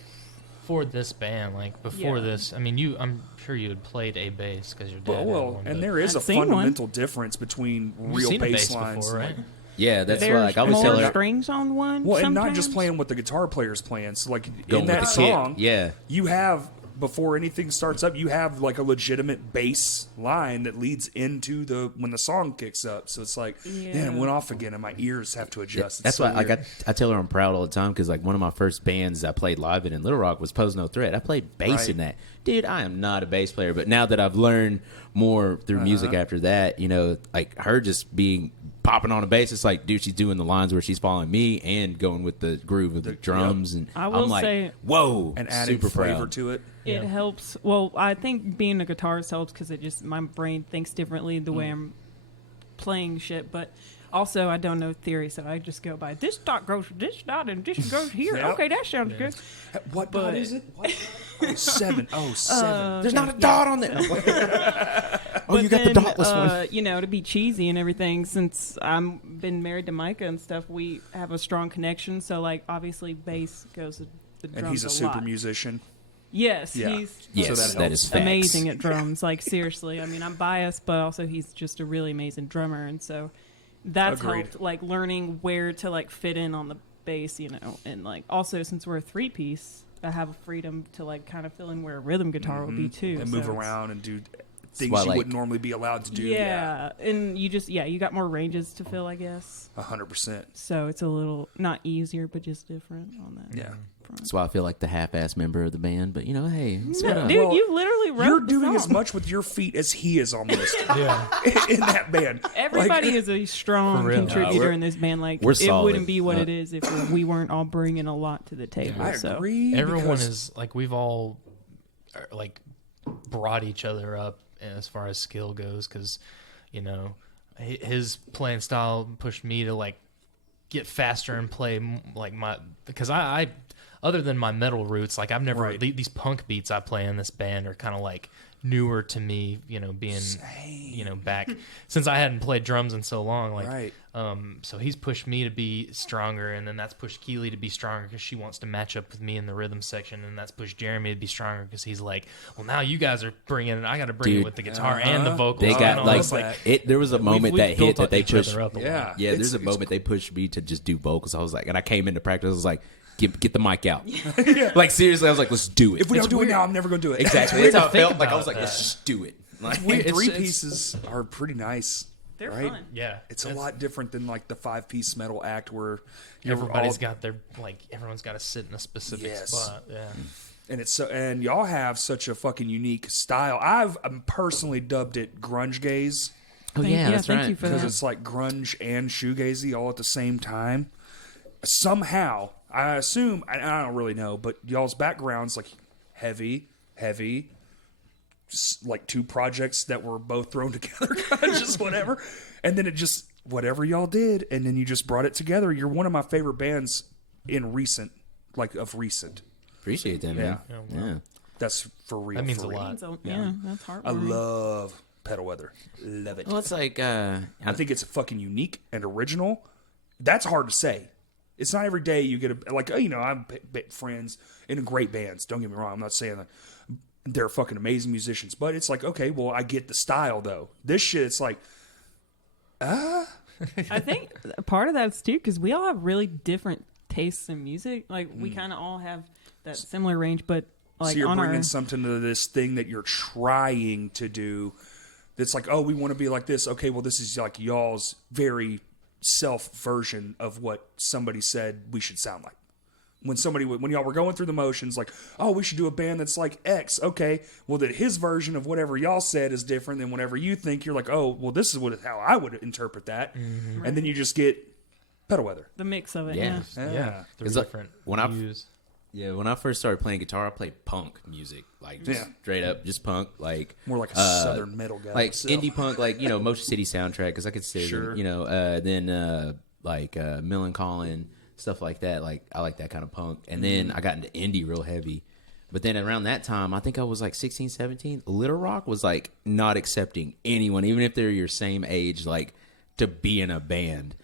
for this band, like before Yeah. this, I mean, I'm sure you had played a bass because your dad. had Well, one, and but there is I've a seen one. fundamental difference between you've real seen a bass bass lines. before, right? Yeah, that's why. There's Like I was more telling her, strings on one. Well, and not just sometimes. playing what the guitar player's playing. So, like going in with that the song, kit. Yeah. you have before anything starts up, you have like a legitimate bass line that leads into the when the song kicks up. So it's like, Yeah. it went off again, and my ears have to adjust. It's That's so why, like, weird. I tell her I'm proud all the time because, like, one of my first bands I played live in Little Rock was Pose No Threat. I played bass Right. in that. Dude, I am not a bass player, but now that I've learned more through music after that, you know, like, her just being popping on a bass, it's like, dude, she's doing the lines where she's following me and going with the groove of the drums. And I will I'm like, say- whoa, and adding super flavor proud. to it. It Yeah. helps. Well, I think being a guitarist helps because it just my brain thinks differently the way I'm playing shit. But also, I don't know theory, so I just go by this dot goes this dot and this goes here. Yep. Okay, that sounds good. What But- dot is it? What? Oh, 7. Oh, 7. There's not a dot on there. Oh, you got the then, dotless one. You know, to be cheesy and everything, since I'm been married to Micah and stuff, we have a strong connection. So, like, obviously, bass goes with the drums And he's a a super lot. musician. Yes, Yeah. he's Yes, So that is facts. amazing at drums. Like, seriously, I mean, I'm biased, but also he's just a really amazing drummer, and so that's Agreed. helped, like, learning where to, like, fit in on the bass, you know, and, like, also since we're a 3-piece, I have a freedom to, like, kind of fill in where a rhythm guitar would be too, And so move it's- around and do things why, you like- wouldn't normally be allowed to do. Yeah, and you just you got more ranges to fill, I guess. 100%. So it's a little not easier, but just different on that. Yeah. front. That's why I feel like the half-ass member of the band. But, you know, hey, it's No, what up. dude, Well, you literally wrote You're the doing as song. much with your feet as he is almost Yeah. in that band. Everybody Like, is a strong For real. contributor we're- in this band. Like we're it solid. wouldn't be what it is if we weren't all bringing a lot to the table. I So agree. Everyone because- is like we've all like brought each other up as far as skill goes because you know his playing style pushed me to like get faster and play like my because I other than my metal roots like I've never Right. these punk beats I play in this band are kind of like newer to me, you know, being you know back since I hadn't played drums in so long like Right. so he's pushed me to be stronger, and then that's pushed Keely to be stronger because she wants to match up with me in the rhythm section, and that's pushed Jeremy to be stronger because he's like, well, now you guys are bringing it. I got to bring it Dude, with the guitar and the vocals. They and got all like, this, it. There was a moment we've that built hit that they each other pushed. up a lot. Yeah. Yeah, there's a moment they pushed me to just do vocals. I was like, and I came into practice. I was like, get the mic out. Like seriously, I was like, let's do it. If we It's don't do weird. it now, I'm never going to do it. Exactly. weird That's how to it think felt. Like I about was like, that. let's just do it. Like, And It's- 3 it's- pieces are pretty nice. they're right? fun. Yeah, It's a lot different than like the 5-piece metal act where you're Everybody's all- got their like everyone's got to sit in a specific Yes. spot. Yeah, and it's so and y'all have such a fucking unique style. I've personally dubbed it Grunge Gaze oh yeah, that's thank right. you for because that. it's like grunge and shoegazy all at the same time. Somehow, I assume I don't really know, but y'all's backgrounds like heavy, just like 2 projects that were both thrown together, kind of just whatever, and then it just whatever y'all did, and then you just brought it together. You're one of my favorite bands in recent, like of recent. Appreciate that, man. Yeah. Yeah. That's for real. That means for a real. lot. So, yeah, that's heartwarming. I love Petal Weather. Love it. Well, it's like I think it's fucking unique and original. That's hard to say. It's not every day you get a like you know I'm friends in great bands. Don't get me wrong. I'm not saying that they're fucking amazing musicians, but it's like okay, well I get the style though. This shit, it's like I think part of that's too because we all have really different tastes in music. Like we kind of all have that similar range, but like so you're on bringing our something to this thing that you're trying to do. That's like oh we want to be like this. Okay, well this is like y'all's very self version of what somebody said we should sound like. When y'all were going through the motions, like, oh, we should do a band that's like X. Okay, well, that his version of whatever y'all said is different than whatever you think. You're like, oh, well, this is how I would interpret that, and then you just get Petal Weather. the mix of it. Yeah. Yeah. yeah. Three It's like, different when I- views. Yeah, when I first started playing guitar, I played punk music, like just Yeah. straight up, just punk, like More like a southern metal guy. like myself. indie punk, like you know, Motion City soundtrack, because I could say, Sure. you know, then like Millencolin stuff like that. Like I like that kind of punk, and then I got into indie real heavy But then around that time, I think I was like 16, 17. Little Rock was like not accepting anyone, even if they're your same age, like to be in a band.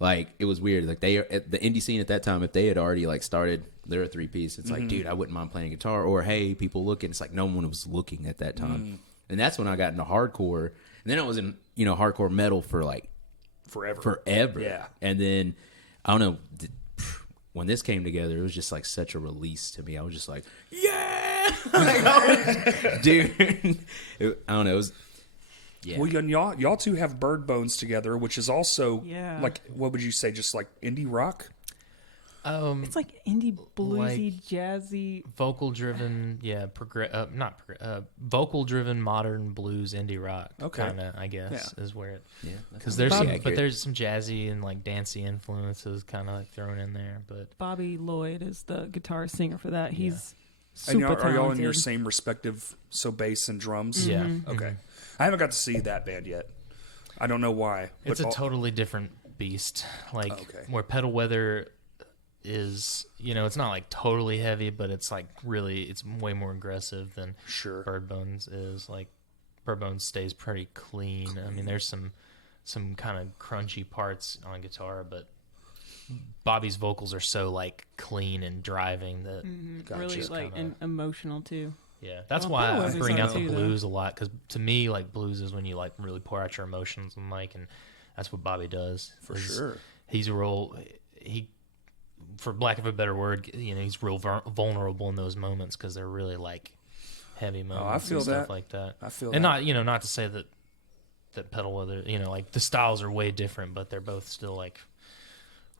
Like it was weird. Like they at the indie scene at that time, if they had already like started, they're a 3-piece. It's like, dude, I wouldn't mind playing guitar. Or hey, people looking. It's like no one was looking at that time. And that's when I got into hardcore. And then I was in hardcore metal for like forever. Yeah. And then I don't know. When this came together, it was just like such a release to me. I was just like, yeah, dude. I don't know. It was, yeah. Well, y'all two have Bird Bones together, which is also Yeah. what would you say? Just like indie rock? It's like indie bluesy, jazzy. Vocal driven, vocal driven modern blues indie rock. Okay. Kind of, I guess, is where it. Yeah, Because there's some, accurate. but there's some jazzy and like dancey influences kind of like thrown in there. But Bobby Lloyd is the guitar singer for that. He's And super are y'all in talented. your same respective, bass and drums? yeah, Okay. I haven't got to see that band yet. I don't know why. it's but a totally different beast. Like Okay. where Petal Weather is, it's not like totally heavy, but it's like really, it's way more aggressive than Sure. Bird Bones is. Like Bird Bones stays pretty clean. I mean, there's some kind of crunchy parts on guitar, but Bobby's vocals are so like clean and driving that Gotcha. Really like Kinda- emotional too. yeah, that's Well, why Petal I Weather's bring on out the too, though. blues a lot, because to me, like blues is when you like really pour out your emotions on mic, and that's what Bobby does. For sure. He's for lack of a better word, he's real vulnerable in those moments because they're really like heavy moments feel and stuff that. like that. I feel and that. not to say that Petal Weather, like the styles are way different, but they're both still like.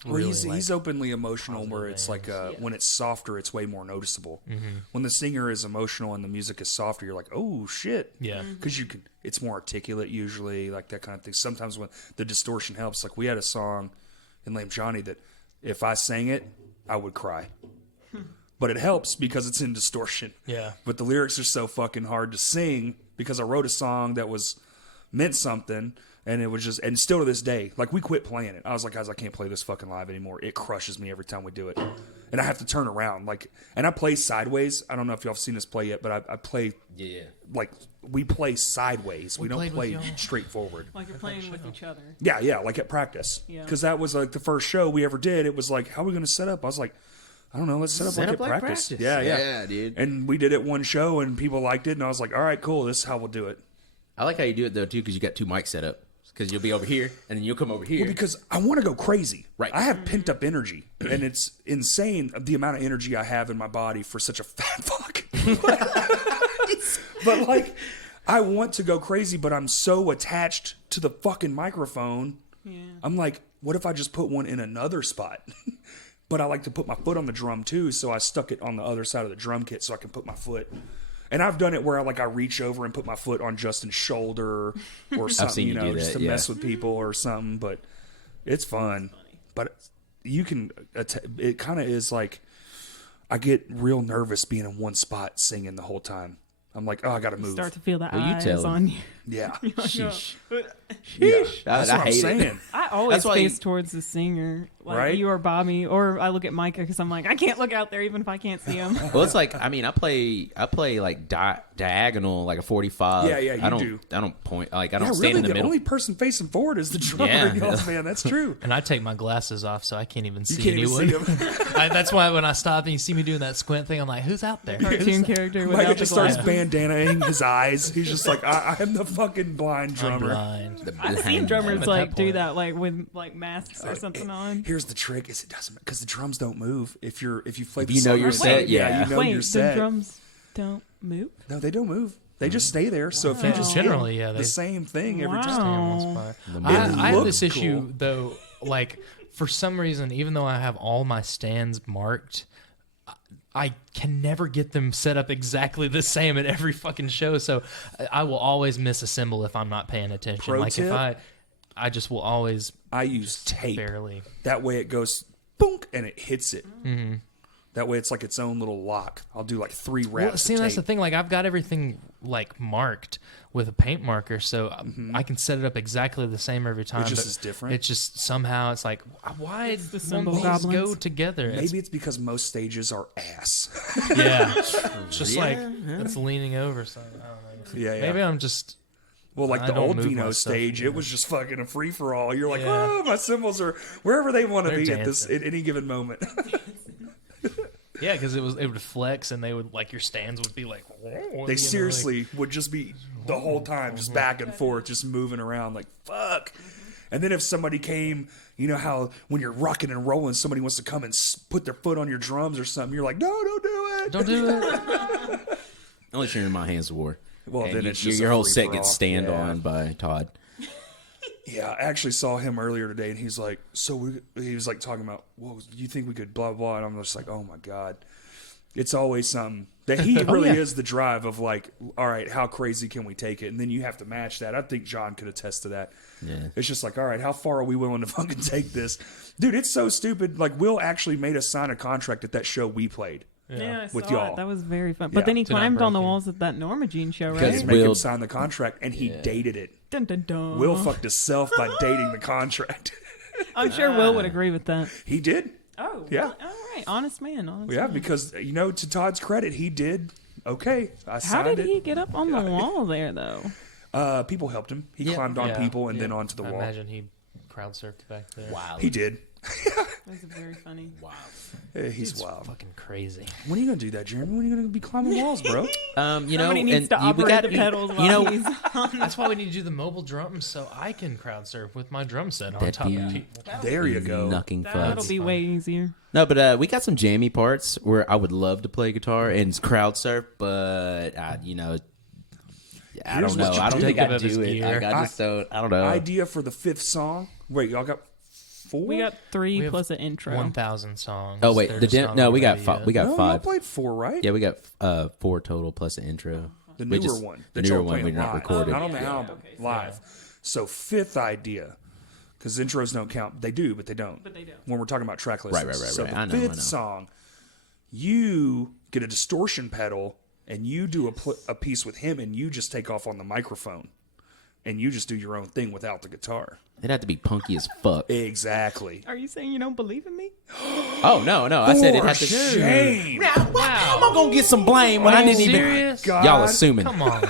Well, Really, he's like, openly emotional, where positive it's like bands. when it's softer, it's way more noticeable. Mm-hmm. When the singer is emotional and the music is softer, you're like, oh shit, Yeah. because it's more articulate usually, like that kind of thing. Sometimes when the distortion helps, like we had a song in Lame Johnny that if I sang it, I would cry, but it helps because it's in distortion. Yeah. But the lyrics are so fucking hard to sing because I wrote a song that meant something. And it was just, and still to this day, like we quit playing it. I was like, guys, I can't play this fucking live anymore. It crushes me every time we do it. And I have to turn around. And I play sideways. I don't know if y'all have seen us play yet, but I play, like, we play sideways. We don't played with play y'all. straight forward. Like you're playing with each other. Yeah, like at practice. Yeah. Because that was like the first show we ever did. It was like, how are we going to set up? I was like, I don't know, let's set up like at practice. Yeah. Yeah, dude. And we did it one show and people liked it. And I was like, all right, cool. This is how we'll do it. I like how you do it though too, because you got 2 mics set up. Because you'll be over here, and then you'll come over here. Well, because I want to go crazy. Right. I have pent up energy, and it's insane the amount of energy I have in my body for such a fat fuck. But like, I want to go crazy, but I'm so attached to the fucking microphone. Yeah. I'm like, what if I just put one in another spot? But I like to put my foot on the drum too, so I stuck it on the other side of the drum kit so I can put my foot. And I've done it where I reach over and put my foot on Justin's shoulder or something, seen you do just that, to yeah. mess with people or something. But it's fun. But you can. It kind of is like I get real nervous being in one spot singing the whole time. I'm like, oh, I got to move. Start to feel the Well, you eyes tell 'em. on you. Yeah, Sheesh. yeah. I That's what I'm hate it. saying. I always That's why face you- towards the singer, like Right? you or Bobby, or I look at Micah because I'm like, I can't look out there even if I can't see him. Well, it's like I play like diagonal, like a 45. Yeah, you I don't do. I don't point like I don't Yeah, stand really, in the the middle. only person facing forward is the drummer Yeah. in y'all's band. That's true. And I take my glasses off so I can't even You see can't even anyone. see him. That's why when I stop and you see me doing that squint thing, I'm like, who's out there? Cartoon character without Micah the just starts glasses. bandanaing his eyes. He's just like, I am the fucking blind I'm drummer. blind. I've seen drummers at that like do point. that, like with like masks or something on. Here's the trick: is it doesn't because the drums don't move. If you play, If the you know song your right, set, yeah. you know Wait, your the set. drums don't move? No, they don't move. They just stay there. So if you Wow. just Generally, hit yeah, the they same thing every Wow. time. stay in one spot. The I middle have looks this issue cool. though, like for some reason, even though I have all my stands marked, I can never get them set up exactly the same at every fucking show. So I will always miss a cymbal if I'm not paying attention. Pro like tip? if I just will always I use tape. barely. That way it goes boonk and it hits it. Mm-hmm. That way it's like its own little lock. I'll do like 3 raps. Well, see, of that's the tape. thing. Like I've got everything like marked with a paint marker, so I can set it up exactly the same every time. It just but is different? It's just somehow it's like, why the won't symbol these goblins. go together? Maybe it's because most stages are ass. Yeah, it's just like it's leaning over. So I don't know. Yeah, yeah. Maybe I'm just. Well, like I the don't old move Vino my stuff, stage, yeah. it was just fucking a free for all. You're like, Yeah. oh, my cymbals are wherever they want to They're be at this dancing. at any given moment. Yeah, because it would flex, and they would like your stands would be like. They seriously would just be the whole time just back and forth, just moving around like fuck. And then if somebody came, you know how when you're rocking and rolling, somebody wants to come and put their foot on your drums or something. You're like, no, don't do it. Don't do it. Unless you're in My Hands of War. Well, And then you- it's just your a whole set free-for-all. gets stand Yeah. on by Todd. Yeah, I actually saw him earlier today, and he's like, he was like talking about, well, you think we could blah, blah, and I'm just like, oh my God. It's always something that he really is the drive of like, all right, how crazy can we take it? And then you have to match that. I think John could attest to that. Yeah. It's just like, all right, how far are we willing to fucking take this? Dude, it's so stupid. Like, Will actually made us sign a contract at that show we played. Yeah, I With saw y'all. it. That was very fun. Yeah. But then he To not climbed on the break it. walls at that Norma Jean show, right? Because Make him Will- sign the contract, and he dated it. Dun, dun, dun. Will fucked himself by dating the contract. I'm sure Will would agree with that. He did. Oh, Yeah. All right. Honest man. Honest Yeah, man. because, you know, to Todd's credit, he did okay. I How signed did it. he get up on the wall there, though? People helped him. He Yeah. climbed on Yeah, people and yeah. then onto the I wall. imagine he crowd surfed back there. Wow. He did. That was very funny. Wow. He's It's wild. fucking crazy. When are you gonna do that, Jeremy? When are you gonna be climbing walls, bro? You know, Somebody needs to we operate got the pedals you while know, he's on. That's why we need to do the mobile drums so I can crowd surf with my drum set on That'd top be- of people. There you go. Knucking That'll fuds. be way easier. No, but we got some jammy parts where I would love to play guitar and crowd surf, but you know, I Here's don't know. what you I don't do. think Think I'd of it as do it. gear. I just don't. I don't know. Idea for the 5th song. Wait, y'all got 4? We got 3 We have plus an intro. 1,000 songs. Oh wait, They're the just not no, on we got ready we yet. got no, y'all 5. played 4, right? Yeah, we got 4 total plus an intro. The We newer just- one. The that newer y'all one we playing not live, recorded. not on the Yeah. album, Okay, so- live. So 5th idea, because intros don't count. They do, but they don't. But they don't. When we're talking about track lists. Right. So the I know, 5th I know. song, you get a distortion pedal, and you do a piece with him, and you just take off on the microphone, and you just do your own thing without the guitar. It'd have to be punky as fuck. Exactly. Are you saying you don't believe in me? Oh no, I said it For had to. shame. How am I gonna get some blame when Are I you didn't even? serious? God. Y'all assuming. Come on.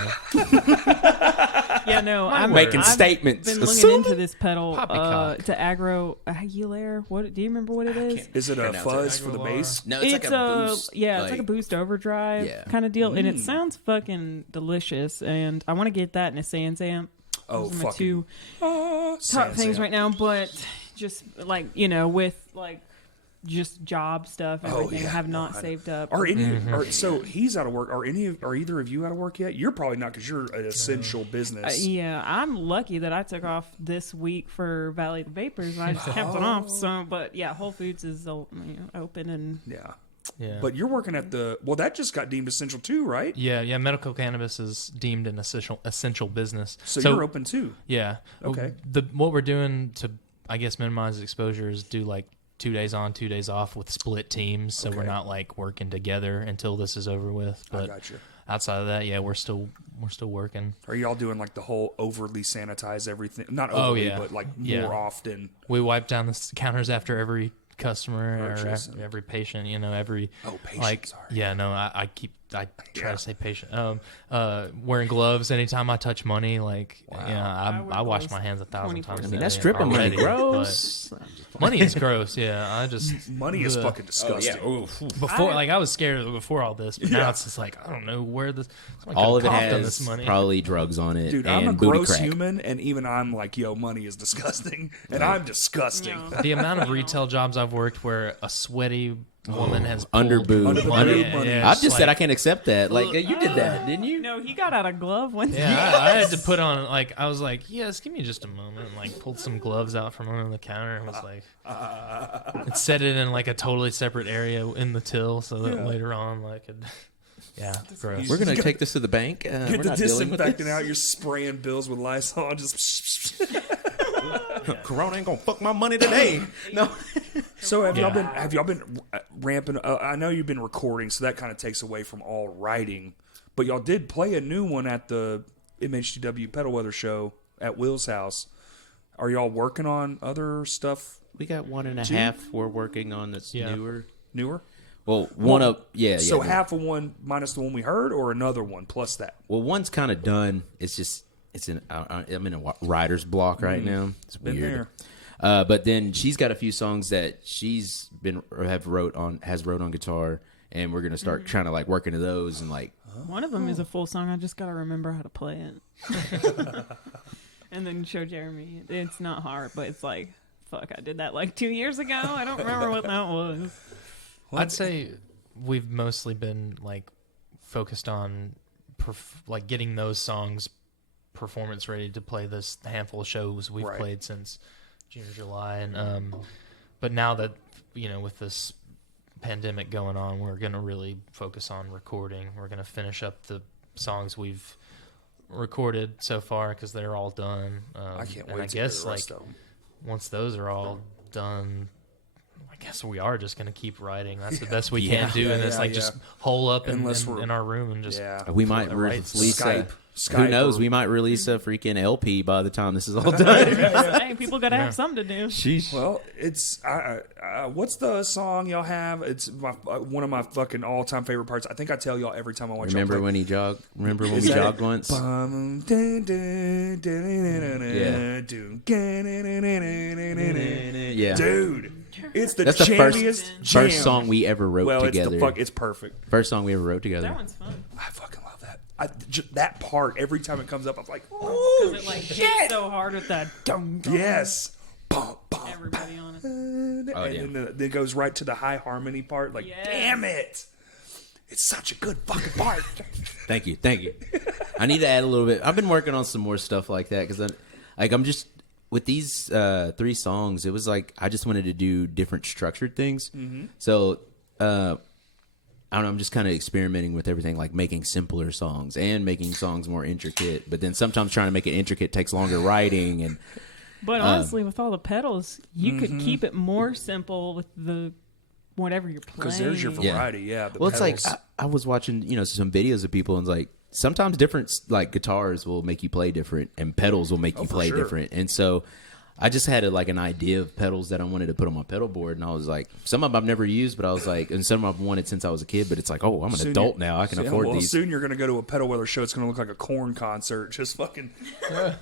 Yeah, no. I'm Making I've statements. Been looking Assuming? into this pedal Poppycock. to aggro Aguilera. What do you remember what it is? Is it a Pronounce it. fuzz for the Aguilar. bass? No, it's like a boost. it's like a boost overdrive Yeah. kind of deal, and it sounds fucking delicious. And I want to get that in a Sans amp. Oh, Those are my fucking 2 top Sans things amp. right now. But just like with like just job stuff, and Oh, everything, yeah. I have No, not I know. saved up. Are any? So he's out of work. Are either of you out of work yet? You're probably not because you're an essential business. Yeah, I'm lucky that I took off this week for Valley of the Vapors. And I just kept it off. So, but yeah, Whole Foods is open, and Yeah. Yeah. But you're working at the that just got deemed essential too, right? Yeah. Medical cannabis is deemed an essential business. So you're open too. Yeah. Okay. What we're doing to, I guess, minimize exposure is do like 2 days on, 2 days off with split teams, so we're Okay. not like working together until this is over with. I But got you. outside of that, yeah, we're still working. Are y'all doing like the whole overly sanitize everything? Not Oh, overly, yeah. but like Yeah. more often. We wipe down the counters after every customer or Purchase. every patient. Every patient, like sorry. yeah. No, I try to say patient. Wearing gloves anytime I touch money. Like I wear I wash gloves my hands 1,000 times. 24/7. a I mean, that's day tripping money. already, Gross. but Money is gross. Yeah, I just Money is Ugh. fucking disgusting. Before, like, I was scared before all this, but now it's just like I don't know where this. someone All of could've it coughed on has this money. probably drugs on it Dude, and I'm a booty gross crack. human, and even I'm like, yo, money is disgusting, and I'm disgusting. No. The amount of retail jobs I've worked where a sweaty woman has Under pulled boob. Under the Under- boob money. I just said I like, can't accept that. Like you did that, didn't you? No, he got out a glove one day. Yeah, I had to put on like I was like, yes, give me just a moment, and like pulled some gloves out from under the counter and was like, and set it in like a totally separate area in the till so that later on I could, yeah, gross. We're gonna take this to the bank. Get we're the not dealing with disinfectant this. out. You're spraying bills with Lysol. Just Corona ain't gonna fuck my money today. No. So have y'all been ramping? I know you've been recording, so that kind of takes away from all writing. But y'all did play a new one at the MHTW Petal Weather show at Will's house. Are y'all working on other stuff? We got 1.5 we're working on that's newer. Newer? Well, one up, yeah. So half of one minus the one we heard, or another one plus that? Well, one's kind of done. It's just I'm in a writer's block right now. It's Been weird. there. But then she's got a few songs that she's wrote on guitar, and we're gonna start trying to like work into those and like. One of them is a full song. I just gotta remember how to play it, and then show Jeremy. It's not hard, but it's like, fuck, I did that like 2 years ago. I don't remember what that was. I'd say we've mostly been like focused on like getting those songs performance ready to play this handful of shows we've played since June or July, and but now that with this pandemic going on, we're gonna really focus on recording. We're gonna finish up the songs we've recorded so far because they're all done. I can't and wait I to guess hear the rest like of them. once those are all done, I guess we are just going to keep writing. That's the best we can do, and it's like just hole up in our room and just We might write release Skype who knows? We might release a freaking LP by the time this is all done. Hey, people gotta have something to do. Sheesh. Well, it's what's the song y'all have? It's one of my fucking all-time favorite parts. I think I tell y'all every time I watch. Remember when we jogged once? Yeah, dude, it's that's the first song we ever wrote together. It's perfect. First song we ever wrote together. That one's fun. I fucking love that. That part every time it comes up, I'm like, Because oh it like shit! hits so hard with that dum dum. Yes. Bum, bum, Everybody on it. and then it goes right to the high harmony part. Like, Yes. damn it! It's such a good fucking part. Thank you. I need to add a little bit. I've been working on some more stuff like that because I'm just with these 3 songs. It was like I just wanted to do different structured things. Mm-hmm. So I don't know. I'm just kind of experimenting with everything, like making simpler songs and making songs more intricate. But then sometimes trying to make it intricate takes longer writing and. But honestly, with all the pedals, you could keep it more simple with the whatever you're playing. Because there's your variety, yeah. Well, it's like I was watching, some videos of people, and it's like sometimes different like guitars will make you play different, and pedals will make you play different. And so I just had an idea of pedals that I wanted to put on my pedal board, and I was like, some of them I've never used, but I was like, and some I've wanted since I was a kid. But it's like, oh, I'm an adult now, I can afford these. Soon you're going to go to a Petal Weather show. It's going to look like a Korn concert. Just fucking.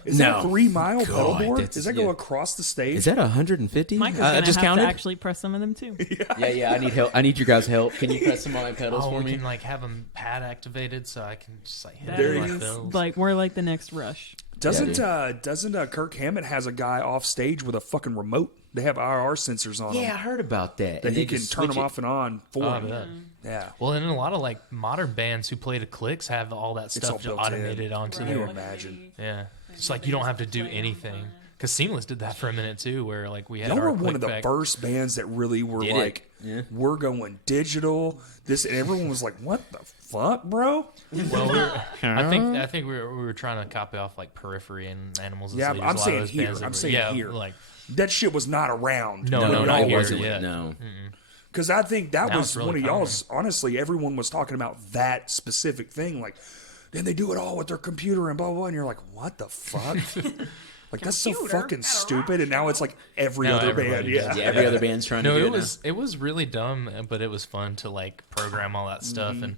Is that a 3-mile pedal board? Does that go across the stage? Is that 150? Mike is I gonna just have counted. to actually press some of them too. Yeah. I need help. I need your guys' help. Can you press some of my pedals for we me? can like have them pad activated so I can just like hit That it with is my bills. like we're like the next Rush. Doesn't Kirk Hammett has a guy off stage with a fucking remote? They have IR sensors on Yeah, I them heard about that. that And he they can just turn switch them it. off and on for I him. bet. Yeah. Well, and a lot of like modern bands who play to clicks have all that all stuff just built automated in. onto Can you their. imagine? Yeah, it's like you don't have to do anything. Because Seamless did that for a minute too, where like we had Y'all our were one click of the back. first bands that really were Did it. like, Yeah. we're going digital. This and everyone was like, what the fuck, bro? Well, I think we were trying to copy off like Periphery and Animals. As Yeah, Leaders. I'm A lot of saying those here. bands that I'm were- saying yeah, here. Like That shit was not around. No, when no, y'all not were here doing it. yet. No. Because I think that Now was it's really one of common. y'all's. Honestly, everyone was talking about that specific thing. Like, then they do it all with their computer and blah blah. blah. And you're like, what the fuck? Like that's so Computer fucking at a stupid. rock And now it's like every Now other band. everybody Yeah. does Yeah, every other band's trying No, to do it was really dumb, but it was fun to like program all that stuff and.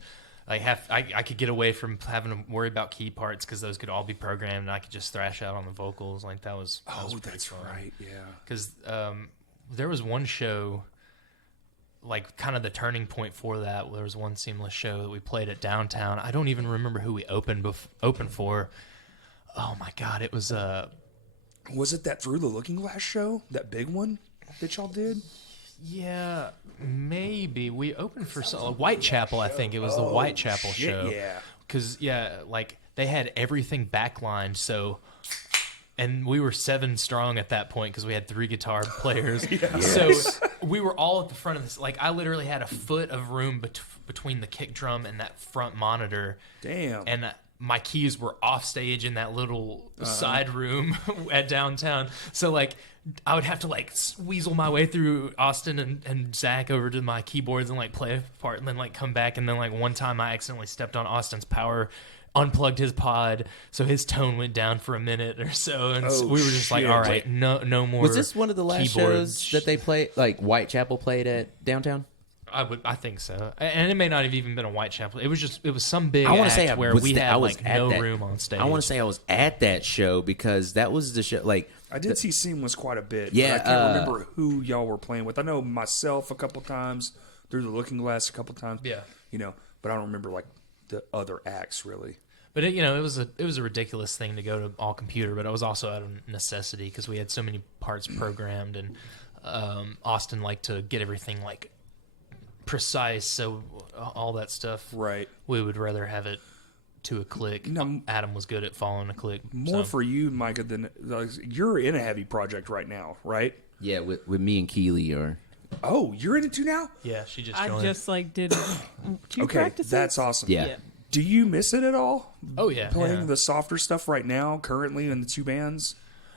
I could get away from having to worry about key parts because those could all be programmed, and I could just thrash out on the vocals. Like that was Oh, pretty that's fun. right. Yeah. Because there was one show, like kind of the turning point for that. There was one Seamless show that we played at downtown. I don't even remember who we opened for. Oh my god, it was Was it that Through the Looking Glass show? That big one that y'all did? yeah, maybe we opened for Whitechapel. I think it was the Whitechapel shit, show. yeah. Because like they had everything backlined, so. And we were 7 strong at that point because we had 3 guitar players. So we were all at the front of this. Like I literally had a foot of room between the kick drum and that front monitor. Damn. And my keys were off stage in that little side room at downtown. So like I would have to like weasel my way through Austin and Zach over to my keyboards and like play a part and then like come back. And then like one time I accidentally stepped on Austin's power, unplugged his pod, so his tone went down for a minute or so. And so we were just like, all right, no more. Was this one of the last keyboards. shows that they played, like Whitechapel played at downtown? I think so, and it may not have even been a Whitechapel. It was some big I want act to say where we had like no that, room on stage. I want to say I was at that show because that was the show. Like I did see Seamless quite a bit. Yeah, but I can't remember who y'all were playing with. I know myself a couple times, Through the Looking Glass a couple times. Yeah, but I don't remember like the other acts really. But it was a ridiculous thing to go to all computer, but it was also out of necessity because we had so many parts programmed, and Austin liked to get everything like precise, so all that stuff. Right. We would rather have it to a click. Adam was good at following a click. More for you, Micah, than you're in a heavy project right now, right? yeah, with me and Keely or. Oh, you're in it too now? Yeah, she just I joined. just like did two Okay, practices. that's awesome. Yeah. Do you miss it at all? Oh yeah, Playing yeah. the softer stuff right now, currently in the two bands?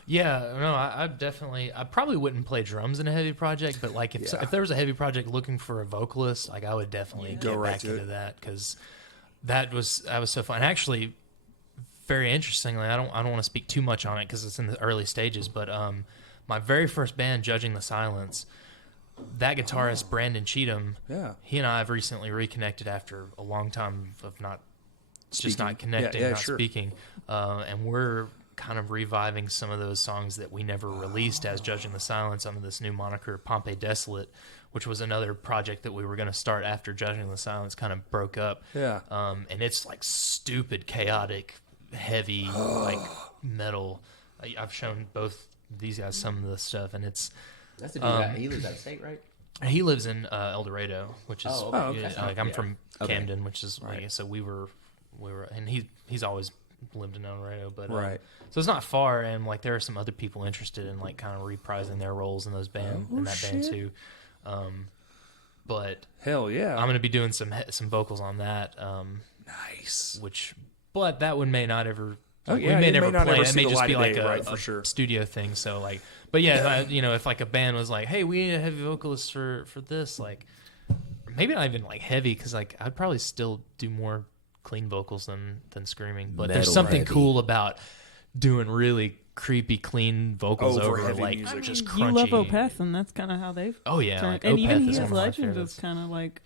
Yeah, no, I probably wouldn't play drums in a heavy project, but like if there was a heavy project looking for a vocalist, like I would definitely Go get right back to into it. that because that was so fun. Actually, very interestingly, I don't want to speak too much on it because it's in the early stages, but my very first band, Judging the Silence, that guitarist Brandon Cheatham, he and I have recently reconnected after a long time of not connecting, speaking, and we're kind of reviving some of those songs that we never released as Judging the Silence under this new moniker Pompeii Desolate, which was another project that we were going to start after Judging the Silence kind of broke up. Yeah. And it's like stupid, chaotic, heavy, like metal. I've shown both these guys some of the stuff, and it's That's the dude. He lives out of state, right? he lives in El Dorado, which is okay. like I'm from Okay. Camden, which is like, so we were, and he's always lived in El Dorado, but Right. so it's not far, and like there are some other people interested in like kind of reprising their roles in those band band too. But Hell yeah. I'm going to be doing some vocals on that. Nice. But that one may not ever. Oh, Like, yeah, we may it may never not play. ever It see may the just light be of like day, a, right, for a sure. studio thing. So like, but yeah, if like a band was like, "Hey, we need a heavy vocalist for this," like maybe not even like heavy, because like I'd probably still do more clean vocals than screaming. But there's Metal something heavy. cool about doing really creepy clean vocals Over over heavy like music. just You crunchy. love Opeth, and that's kind of how they've Oh yeah, turned. like And Opeth even is he one has of my Legends favorites. is kind of like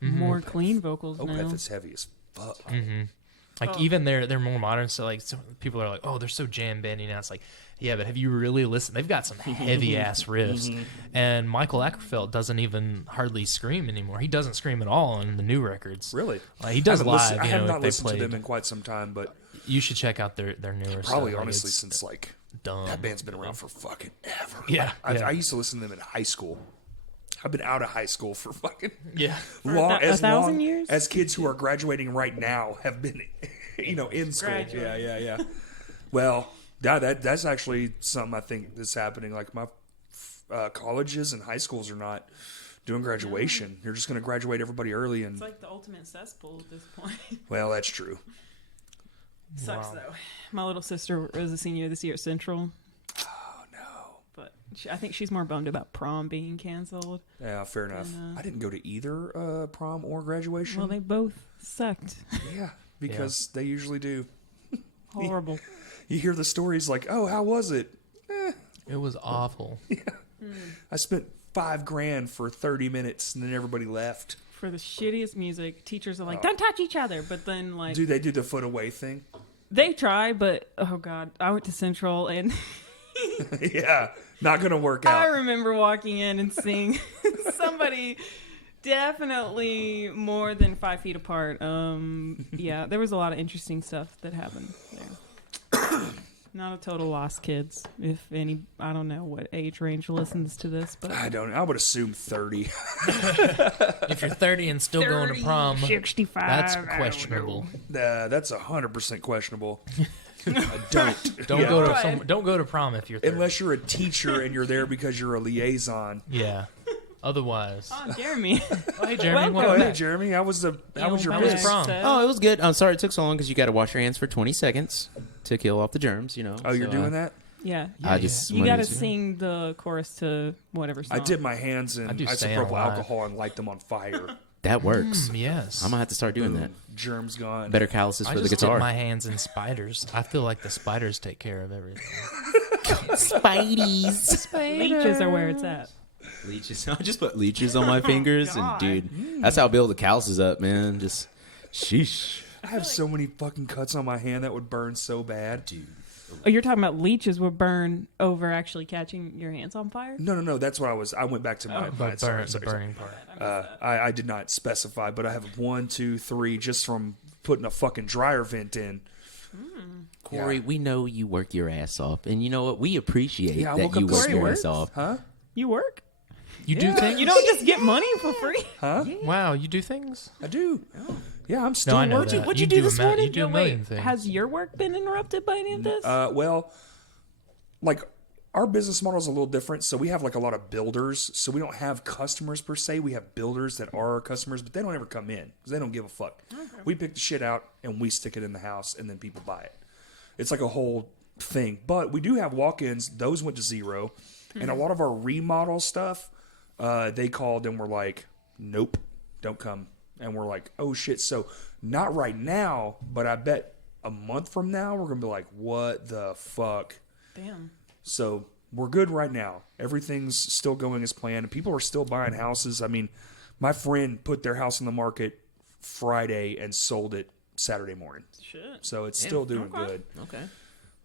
more clean vocals now. Opeth is heavy as fuck. Like even they're more modern, so like some people are like, oh, they're so jam bandy now. It's like, yeah, but have you really listened? They've got some heavy ass riffs, and Michael Ackerfeld doesn't even hardly scream anymore. He doesn't scream at all on the new records. Really? Like, he does live. I You have know, not if they listened to played. them in quite some time, but You should check out their newer probably stuff. Like, honestly it's since like dumb. that band's been around for fucking ever. Yeah, I yeah. used to listen to them in high school. I've been out of high school for fucking Yeah. long, a as thousand long years? as kids who are graduating right now have been, in school. Graduating. Yeah. Well, that's actually something I think that's happening. Like my colleges and high schools are not doing graduation. You're just going to graduate everybody early, and It's like the ultimate cesspool at this point. well, that's true. Sucks Wow. though. My little sister was a senior this year at Central, Oh no. but I think she's more bummed about prom being canceled. Yeah, fair enough. And, I didn't go to either prom or graduation. Well, they both sucked. Yeah, because they usually do. Horrible. You hear the stories like, "Oh, how was it?" It was awful. I spent $5,000 for 30 minutes, and then everybody left. For the shittiest music, teachers are like, "Don't touch each other," but then like Do they do the foot away thing? they try, but oh god, I went to Central and Yeah, not gonna work I out. remember walking in and seeing somebody definitely more than 5 feet apart. Yeah, there was a lot of interesting stuff that happened there. Not a total loss, kids. If any, I don't know what age range listens to this, but I don't. I would assume 30. If you're 30 and still going to prom, 65. that's I don't know. questionable. That's 100% questionable. Don't Don't go to Right. don't go to prom if you're 30. unless you're a teacher and you're there because you're a liaison. Yeah. Otherwise, Oh, Jeremy. oh, hey Jeremy, Welcome. welcome Oh, hey, back. Jeremy. How was your How was visit? prom? Oh, it was good. I'm sorry it took so long because you got to wash your hands for 20 seconds to kill off the germs. Oh, you're doing that? Yeah. I just You wanted got to to- sing the chorus to whatever song. I dip my hands in I do stay isopropyl alive. alcohol and light them on fire. That works. Yes. I'm gonna have to start doing that. Germs gone. Better calluses I for the just dip guitar. my hands in spiders. I feel like the spiders take care of everything. Spideys. Leeches are where it's at. Leeches. I just put leeches on my fingers, and dude, that's how I build the calluses up, man. Just sheesh. I have so many fucking cuts on my hand that would burn so bad. Dude. Oh, you're talking about leeches would burn over actually catching your hands on fire? No. That's what I went back to my. But sorry. the burning part. I did not specify, but I have 1, 2, 3 just from putting a fucking dryer vent in. Corey, Yeah. we know you work your ass off, and you know what? We appreciate Yeah, I that woke you up work this your morning. ass off. Huh? You work? You do things? You don't just get money for free? Huh? Wow, you do things? I do. Yeah, I'm still No, I know working. that. What'd you do this morning? You do a No, million wait, things. has your work been interrupted by any of this? Well, like our business model is a little different. So we have like a lot of builders. So we don't have customers per se. We have builders that are our customers, but they don't ever come in because they don't give a fuck. We pick the shit out and we stick it in the house, and then people buy it. It's like a whole thing. But we do have walk-ins. Those went to zero, and a lot of our remodel stuff, they called and were like, "Nope, don't come." And we're like, "Oh shit!" So not right now, but I bet a month from now we're gonna be like, "What the fuck?" Damn. So we're good right now. Everything's still going as planned, and people are still buying houses. I mean, my friend put their house on the market Friday and sold it Saturday morning. Shit. So it's still doing good. Okay.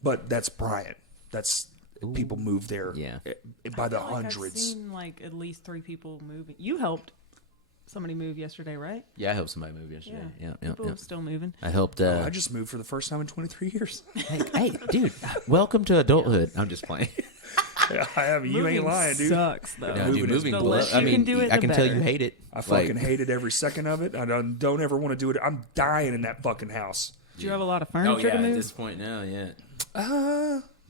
But that's Bryant. That's people move there Yeah. by the I feel like I've hundreds. seen like at least 3 people moving. You helped somebody move yesterday, right? Yeah, I helped somebody move yesterday. Yeah, People still moving. I helped. I just moved for the first time in 23 years. hey, dude, welcome to adulthood. I'm just playing. Yeah, I have. You ain't Moving lying, dude. Sucks though. No, moving dude, is moving the blows. less I you mean, can do it, I the can tell you better. hate it. I fucking Like- hated every second of it. I don't ever want to do it. I'm dying in that fucking house. Do you have a lot of Oh furniture yeah, to at move? this point now, yeah.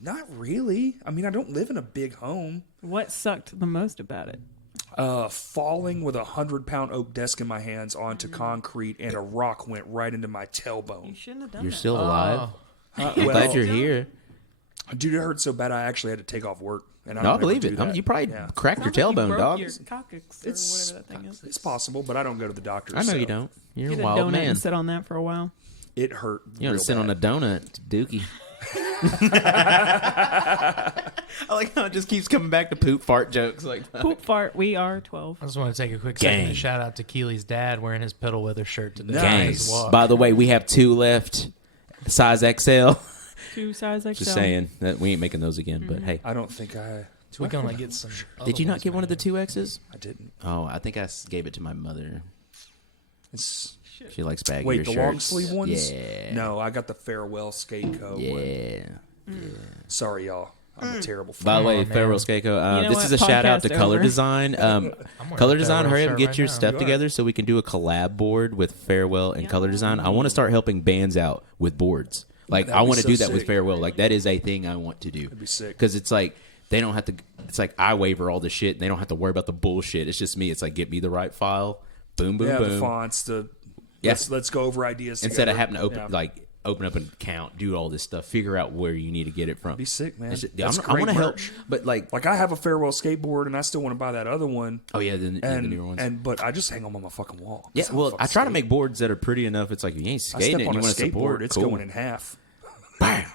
Not really. I mean, I don't live in a big home. What sucked the most about it? Falling with a 100-pound oak desk in my hands onto concrete, and a rock went right into my You tailbone. shouldn't have done You're that. still alive. I'm I'm glad you're here. Dude, it hurt so bad I actually had to take off work. And I No, I don't ever believe do it. I mean, that. you probably Yeah. cracked your Sounds like you tailbone, broke dog. Your coccyx or It's whatever that thing is. It's possible, but I don't go to the doctor. I know so you don't. You're Get a a wild donut man. and sit on that for a while. It hurt. You don't real sit on a bad. donut, Dookie. I like how it just keeps coming back to poop fart jokes. Like, Poop fart. We are 12. I just want to take a quick second Gang. to shout out to Keely's dad wearing his Petal Weather shirt today. Nice. His walk. By the way, we have 2 left, size XL. 2 size XL. Just saying that we ain't making those again. But hey, I don't think I. So we're gonna get some. did you other not ones get one of the made. 2Xs? I didn't. Oh, I think I gave it to my mother. It's She likes baggier wait, the shirts. long sleeve ones. Yeah. No, I got the Farewell Skate Co. one. Yeah. Sorry, y'all. I'm a terrible. By the Come way, on, man. Farewell Skaco, You know this what? is a shout out to Podcast Color over. Design. I'm wearing Color a Design, Farewell hurry up and shirt get right your now. stuff You are. together so we can do a collab board with Farewell and Color Design. I want to start helping bands out with boards. Like, That'd I be want to so do that with sick. Farewell. Like, that is a thing I want to do. That'd be sick. Because it's like, they don't have to, it's like I waiver all the shit and they don't have to worry about the bullshit. It's just me. It's like, get me the right file. Boom, boom, Yeah, boom. the fonts. The Yeah. let's go over ideas Instead of together. having to open, Yeah. open up an account, do all this stuff, figure out where you need to get it from. Be sick, man. It's just- That's I want great to help, merch. but like, Like I have a Farewell skateboard, and I still want to buy that other one. oh yeah, the And newer ones. but I just hang them on my fucking wall. Yeah, That's how well, fucking I try to skate. make boards that are pretty enough. It's like, if you ain't I skating step it and on you a want to support, skateboard, it's cool. going in half. Bam!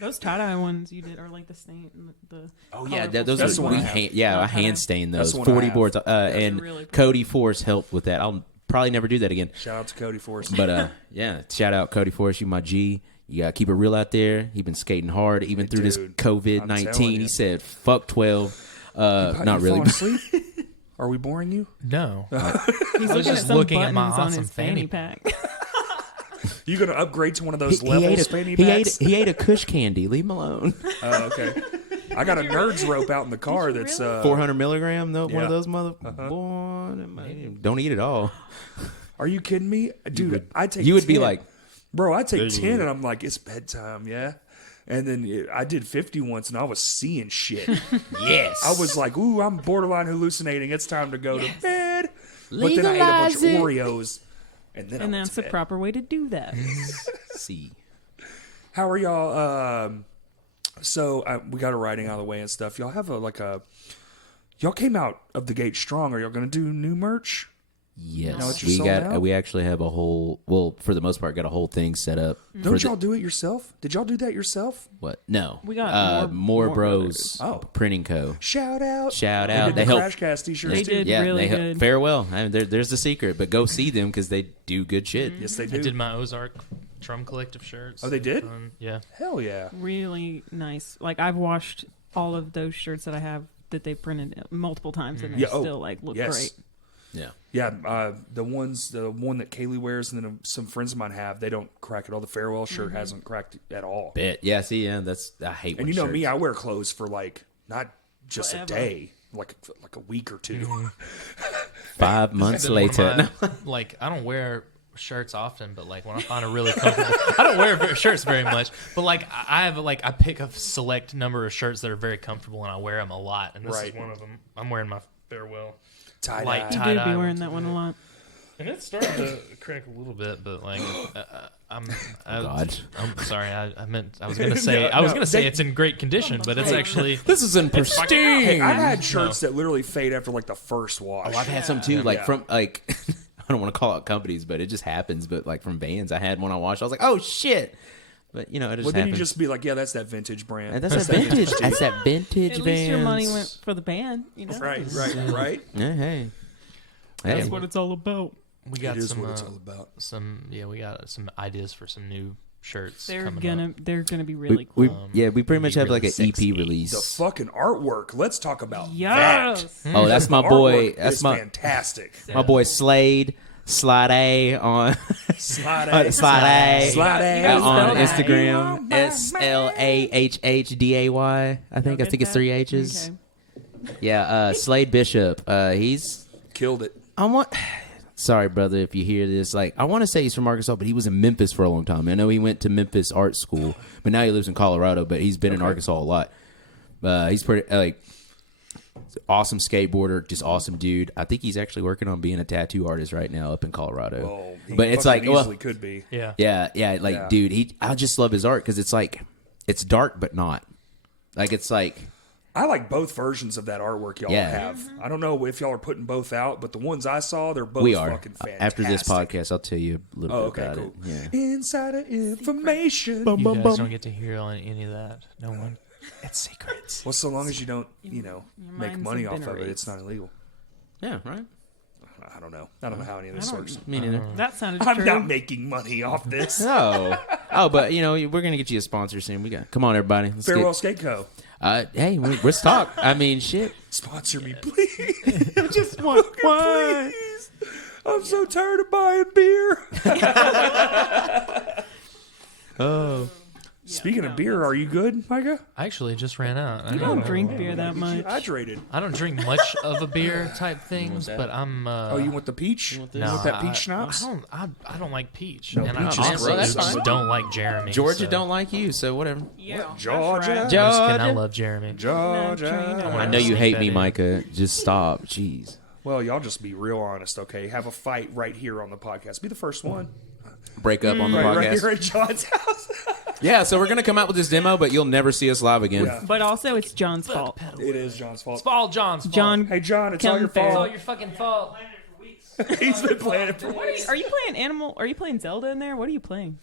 Those tie-dye ones you did are like the stain. The Oh yeah, colorful those That's are the stain one we I have. hand, yeah, I Okay. hand stain That's those the one I 40 have. boards, and really pretty. Cody Force helped with that. I'll probably never do that again. Shout out to Cody Force. But yeah, shout out Cody Force, you my G. You gotta keep it real out there. He been skating hard even through this Dude, I'm COVID-19. telling He you. said, "Fuck 12." Not really. Falling asleep? Are we boring you? No. He's was looking at just some looking at buttons my on awesome his fanny fanny pack. You gonna upgrade to one of those He levels ate fanny a, packs? he ate a Kush candy. Leave him alone. Oh, okay. I got a nerds rope out in the car that's 400 milligram. Though one yeah. of those mother. Uh-huh. Boy, don't eat it all. Are you kidding me, dude? I take. You would be 10. like, bro, I take 10, and I'm like, it's bedtime. Yeah, And then I did 50 once, and I was seeing shit. Yes. I was like, ooh, I'm borderline hallucinating. It's time to go to bed. But then I ate a Legalize bunch of it. Oreos, and then I And went that's to the bed. proper way to do that. See. How are y'all? So we got a writing out of the way and stuff. Y'all have y'all came out of the gate strong. Are y'all going to do new merch? Yes. Now that you're sold out? We actually have a whole, well, for the most part, got a whole thing set up. Don't for y'all do it yourself? Did y'all do that yourself? What? No. We got More More Bros. Oh. Printing Co. Shout out! Shout They out. did They the help. Crash Cast t-shirts They too. did. Yeah, really they help. good. Farewell. I mean, there's the secret, but go see them because they do good shit. Yes, they I do. did my Ozark Drum Collective shirts. Oh, they did? Yeah. Hell yeah! Really nice. Like I've washed all of those shirts that I have that they printed multiple times, and they Yeah, oh, still like look yes. great. Yeah. Yeah, the one that Kaylee wears, and then some friends of mine have. They don't crack at all. The farewell shirt hasn't cracked at all. Bet. Yeah. See. Yeah. I hate. And when you know shirts- me, I wear clothes for like not just Forever. a day, like a week or 2. 5 months Been one of later. my- like I don't wear shirts often, but like when I find a really comfortable, I don't wear shirts very much, but like I have like I pick a select number of shirts that are very comfortable and I wear them a lot, and this Right. is one of them. I'm wearing my farewell, Tie-dye. light You do tie-dye be wearing ones. that one a lot. And it's starting to crack a little bit, but like I'm God. I'm sorry. I was gonna say it's in great condition, but it's actually This is in pristine. Hey, I had shirts that literally fade after like the first wash. Oh, I've had some too. Like Yeah. from like, I don't want to call out companies, but it just happens. But like from Vans, I had one I washed. I was like, oh shit. But you know, it just Well, then happens. you just be like, yeah, that's that vintage brand. And that's that vintage. That's that vintage At Vans. least your money went for the band. You know, right. Yeah, hey. That's Hey. what it's all about. we got It is some what it's all about. we got some ideas for some new shirts. They're coming up. gonna be really We cool. we pretty much be have like really an EP sexy. The release. fucking artwork. Let's talk about Yes. that. Oh, that's my The boy. artwork That's is my fantastic. Slade. Slide A on Slide Slide A. Slide A. You gotta on spell that. Instagram. SLAHHDAY. I think it's 3 H's. Okay. Yeah, Slade Bishop. He's Killed it. I want. Sorry, brother, if you hear this. Like, I want to say he's from Arkansas, but he was in Memphis for a long time. I know he went to Memphis Art School, but now he lives in Colorado. But he's been in Arkansas a lot. He's pretty awesome skateboarder, just awesome dude. I think he's actually working on being a tattoo artist right now up in Colorado. Well, he but it's fucking like, easily could be. Yeah. yeah, like, Yeah. dude, I just love his art because it's like, it's dark but not. Like, it's like, I like both versions of that artwork y'all Yeah. have. I don't know if y'all are putting both out, but the ones I saw, they're both we are. fucking fantastic. After this podcast, I'll tell you a little Oh, bit okay, about cool. it. Yeah. Insider information. You guys don't get to hear on any of that. No one. It's secrets. Well, so long as you don't, make minds money have off been of it, erased. it's not illegal. Yeah, right? I don't know. I don't know how any of this works. Me neither. That sounded I'm true. not making money off this. Oh, but we're gonna get you a sponsor soon. We got. Come on, everybody. Let's Farewell Skate Co. Hey, let's talk. I mean, shit. Sponsor me, please. Just want one. Please. I'm so tired of buying beer. Oh, Speaking of beer, are you good, Micah? I actually just ran out. You don't drink beer that much. Hydrated. I don't drink much of a beer type things, but I'm. Oh, you want the peach? want this? You no, want that I- peach schnapps? I don't like peach. No, and peach is I honestly gross. just don't like Jeremy. Georgia so. don't like you, so whatever. Yeah, Georgia? that's right. I'm just kidding, I Georgia. love Jeremy. Georgia. I know you Sneak hate that me, in. Micah. Just stop. Jeez. Well, y'all just be real honest, okay? Have a fight right here on the podcast. Be the first one. Break up on the Right podcast. here at John's house. Yeah, so we're gonna come out with this demo, but you'll never see us live again. Yeah. But also, it's John's fault. It is John's fault. It's all John's fault. John, Hey, John, it's all your Kemper. It's all fault. your fucking fault. Planned it for weeks. He's been playing it for weeks. are you playing Animal? Are you playing Zelda in there? What are you playing?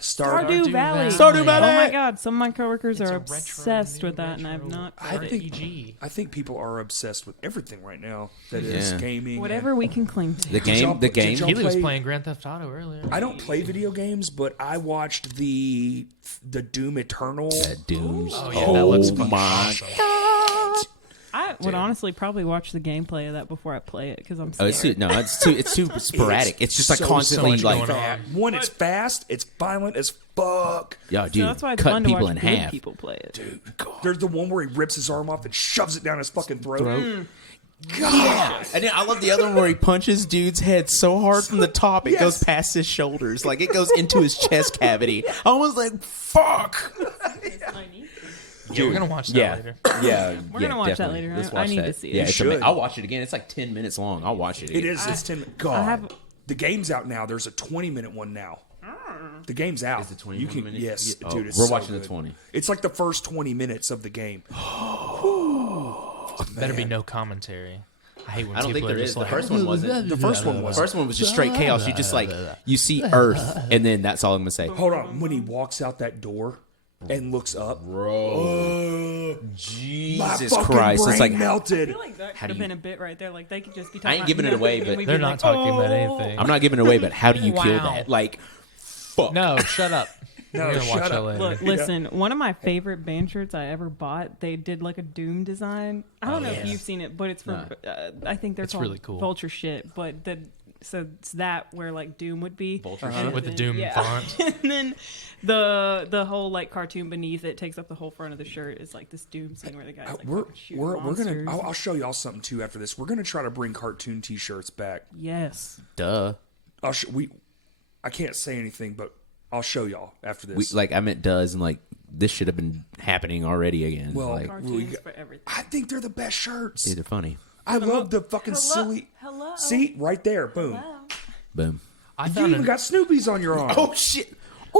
Stardew. Stardew Valley. Stardew Valley. Oh my god, some of my coworkers It's are a retro, obsessed new with that, and I've retro not. I think RPG. I think people are obsessed with everything right now. That is Yeah. gaming. Whatever we can cling to. The y'all- game. The did game. y'all- Keely was play- playing Grand Theft Auto earlier. I don't play video games, but I watched the Doom Eternal. Dooms. Oh, yeah, that looks fucking my awesome. I would honestly probably watch the gameplay of that before I play it because I'm Oh, scared. it's too sporadic. It's just like so constantly much like, going on. One, it's fast, it's violent as fuck. yeah, So dude, that's why it's cut fun to people watch in good half. people play it. There's the one where he rips his arm off and shoves it down his fucking throat. Yeah, and then I love the other one where he punches dude's head so hard from the top it goes past his shoulders, like it goes into his chest cavity. I was like, "Fuck!" Yeah, we're gonna watch that later. Yeah, We're gonna watch that later. Let's I watch need that. to see it. Yeah, You it's should. I'll watch it again. It's like 10 minutes long. I'll watch it again. It is. It's 10 minutes. God, have- the game's out now. There's a 20-minute one now. The game's out. Is it 20 You can, minutes? yes, Yeah. dude. It's We're so watching the good. 20. It's like the first 20 minutes of the game. Better be no commentary. I hate when I don't think people there are is. just The like, first one wasn't. The first one was. The first one was just straight chaos. You just like you see Earth, and then that's all I'm gonna say. Hold on. When he walks out that door and looks up, Bro, my Jesus fucking Christ! brain It's like I melted. feel like that How could do have you- been a bit right there. Like they could just be I talking. ain't giving it away, but they're not talking about "Oh." anything. I'm not giving it away. But how do you kill Wow. that? Like, fuck. No, shut up. No, we're gonna watch shut that up. later. Look, listen. One of my favorite band shirts I ever bought. They did like a Doom design. I don't know if you've seen it, but it's from. I think they're It's called really cool. Vulture shit. But so it's that where like Doom would be. Vulture And With the then- Doom yeah. font. And then the whole like cartoon beneath it takes up the whole front of the shirt. Is like this Doom scene where the guy's like We're fucking shooting we're gonna. monsters. I'll show y'all something too after this. We're gonna try to bring cartoon T-shirts back. Yes. Duh. I can't say anything, but I'll show y'all after We, this. like I meant does and like this should have been happening already again. Well, like, Cartoons for everything. I think they're the best shirts. they're funny. I love the fucking silly. Hello. See right there, boom. Boom. I You found even an, got Snoopy's on your arm. Oh shit.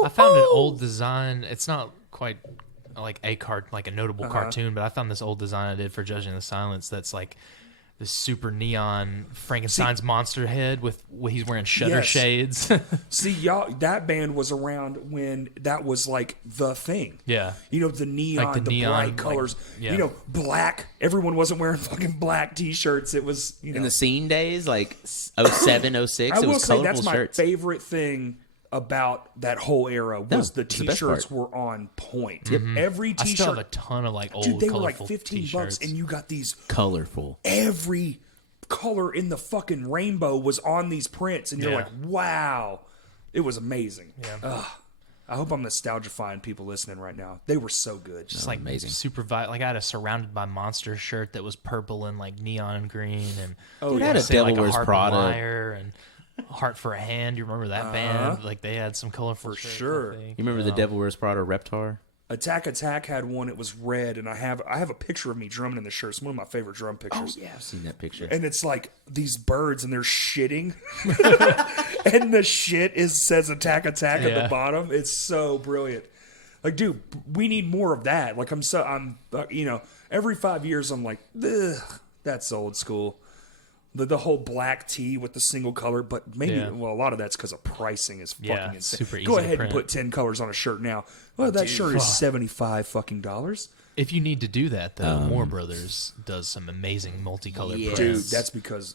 I found an old design. It's not quite like a notable cartoon, but I found this old design I did for Judging the Silence. That's like this super neon Frankenstein's monster head with he's wearing shutter Yes. shades. See, y'all, that band was around when that was like the thing. Yeah. You know, the neon, Like the the neon, bright like, colors. yeah. You know, black. Everyone wasn't wearing fucking black T-shirts. It was, you know. In the scene days, like 07, 06, I it will was say colorful that's my shirts. favorite thing about that whole era was the it's the best T-shirts part. were on point. Every I still have T-shirt, a ton of like old dude, they were like colorful 15 t-shirts. bucks, and you got these. Colorful. Every color in the fucking rainbow was on these prints, and you're Yeah. like, wow, it was amazing. Yeah. Ugh. I hope I'm nostalgifying people listening right now. They were so good. Just like amazing. super like I had a Surrounded by Monsters shirt that was purple and like neon green, and Dude, I had a say, Devil like Wears Harp Prada. and Wire and Heart for a Hand. You remember that band? Like they had some colorful For shirts, sure. I think. You remember the Devil Wears Prada Reptar? Attack had one. It was red, and I have a picture of me drumming in the shirt. It's one of my favorite drum pictures. I've seen that picture. And it's like these birds, and they're shitting, and the shit says Attack at Yeah. the bottom. It's so brilliant. Like, dude, we need more of that. Like, every 5 years I'm like, ugh, that's old school. The whole black tee with the single color, but maybe Yeah. a lot of that's because of pricing is fucking Yeah, insane. super easy Go to ahead and print. put 10 colors on a shirt now. Well, that shirt is $75 fucking dollars. If you need to do that, though, Moore Brothers does some amazing multicolored Yes. Dude, prints. that's because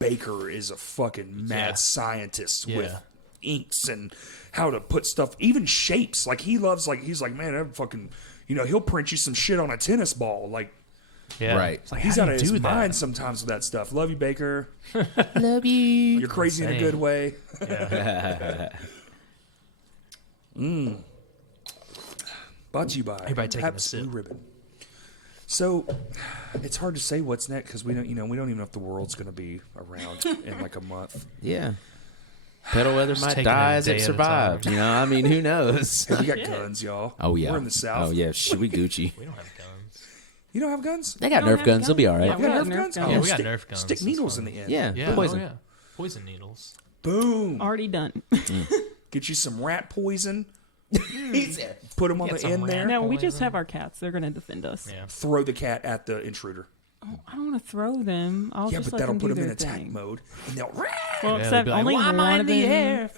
Baker is a fucking mad Yeah. scientist with Yeah. inks and how to put stuff, even shapes. Like he's like, man, I fucking, he'll print you some shit on a tennis ball. Like yeah. Right. It's like, he's how out do of you his do that? mind sometimes with that stuff. Love you, Baker. Love you. You're crazy in a insane. good way. Brought to you by Everybody taking a Pabst sip. Blue Ribbon. So it's hard to say what's next because we don't even know if the world's going to be around in like a month. Yeah. Petal Weather might taking die it a as day it at a survived. time. You know, I mean, who knows? Hey, we got guns, y'all. Oh, yeah. We're in the South. Oh, yeah. Shit, we Gucci. We don't have guns. You don't have guns? They got We don't Nerf have guns. They'll be all right. Yeah, You got we Nerf got guns? Nerf Oh, Yeah, we got stick, Nerf guns. Stick That's needles in fine. the end. Yeah. Yeah. Poison. Oh, yeah. Poison needles. Boom. Already done. Get you some rat poison. He's there. Put them on Get the some end there. rat- No, we Poison. just have our cats. They're gonna defend us. Yeah. Throw the cat at the intruder. Oh, I don't want to throw them. I'll Yeah, just but let that'll them put do them in their attack thing. mode, and they'll. Well, Yeah, except they'd be like, only "Why am one I of in the them. air?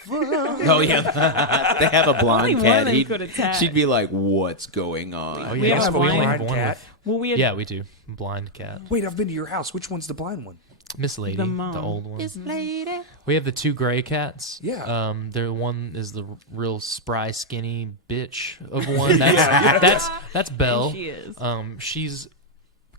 Oh, yeah. They have a blind Only one cat. of them He'd- could attack. She'd be like, what's going on? Oh, We yeah. have a we only blind have one cat. with- Well, we had Yeah, we do. Blind cat. Wait, I've been to your house. Which one's the blind one? Miss Lady, The the, mom. old one. lady. We have the two gray cats. Yeah. Their one is the real spry, skinny bitch of one. That's Belle. she is. She's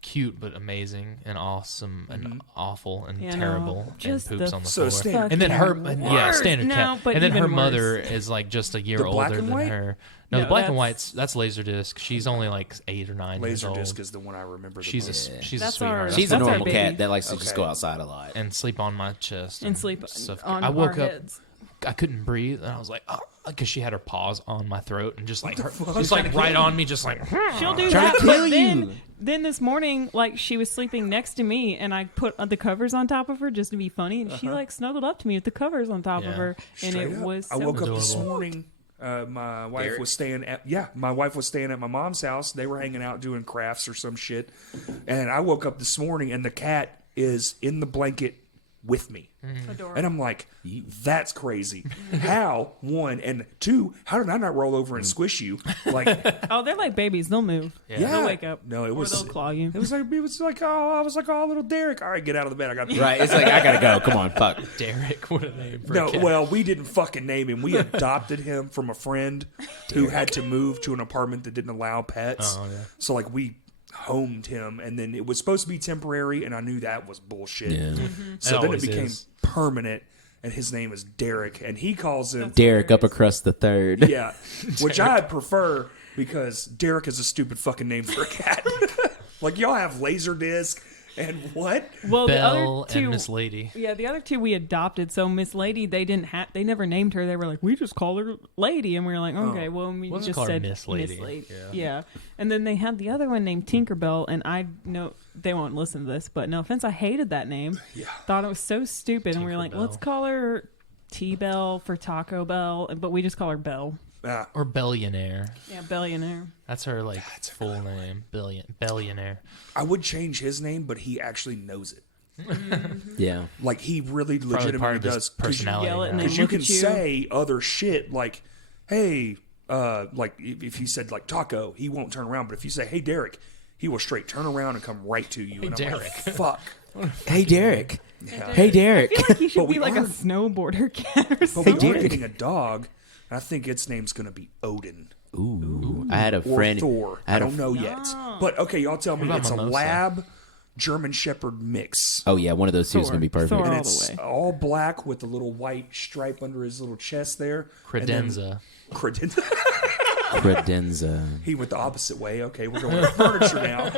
cute but amazing and awesome and awful and You know, terrible just and poops the on the So floor. standard And then her, fucking yeah, worst. standard No, cat. but And then her even mother worse. is like just a year The black older and than white? her. No, No, the black and that's- white's that's Laserdisc. She's only like 8 or 9 years old. Laserdisc is the one I remember. The She's most. a she's a That's sweetheart. our- She's a That's our normal baby. cat that likes to just Okay. go outside a lot. and sleep on my chest And sleep stuff. on I woke our up. heads. I couldn't breathe, and I was like, oh, because she had her paws on my throat and just like, fuck? just like right on me, just like. She'll do Trying that. to kill But you. then this morning, like she was sleeping next to me, and I put the covers on top of her just to be funny, and she like snuggled up to me with the covers on top Yeah. of her, and Straight it up. was. I So woke up this adorable. morning. My wife Derek? was staying at my wife was staying at my mom's house. They were hanging out doing crafts or some shit, and I woke up this morning and the cat is in the blanket with me, adorable. and I'm like, that's crazy. How, one, and two, how did I not roll over and squish you? Like, Oh, they're like babies. They'll move. yeah, They'll wake up. No, it Or was they'll claw you. It was like oh, I was like, oh, little Derek. All right, get out of the bed. I got Right? It's like I gotta go. Come on, fuck. Derek, what a name for No, a cat. well, we didn't fucking name him. We adopted him from a friend who had to move to an apartment that didn't allow pets. Oh, yeah. So like we homed him, and then it was supposed to be temporary, and I knew that was bullshit. Yeah. So It then it always became is. permanent, and his name is Derek, and he calls him Derek Upper Crust the Third. yeah, which I prefer because Derek is a stupid fucking name for a cat. Like y'all have Laserdisc and what? Well, the Belle other two, and Miss Lady. yeah, the other two we adopted. So Miss Lady, they never named her. They were like, we just call her Lady, and we were like, okay, well, we Let's just call her said Miss Lady. Yeah. And then they had the other one named Tinkerbell, and I know they won't listen to this, but no offense, I hated that name. Yeah. Thought it was so stupid, and we were like, Tinkerbell. let's call her T-Bell for Taco Bell, but we just call her Belle. Or Billionaire. Yeah, Billionaire. That's her like full name. Billionaire. I would change his name, but he actually knows it. Yeah. Like he really Probably legitimately part of his does. personality. yell it and now. they Because you look can at you. say other shit like, "Hey," like if you said like taco, he won't turn around. But if you say, "Hey, Derek," he will straight turn around and come right to you. Hey, and I'm Derek. like, "Fuck." Hey, Derek. Yeah. Hey, Derek. I feel like he But should we be like a are- snowboarder cat or But something. we are Derek. getting a dog. And I think its name's gonna be Odin Ooh. I had a or friend. Thor. I I had don't know yet. But okay, y'all tell me about it's a Mimosa? lab German Shepherd mix. Oh yeah, one of those two is Thor. gonna be perfect. Thor. And all it's the way. all black with a little white stripe under his little chest there. And then- Credenza. Credenza. Credenza. He went the opposite way. Okay, we're going with furniture now.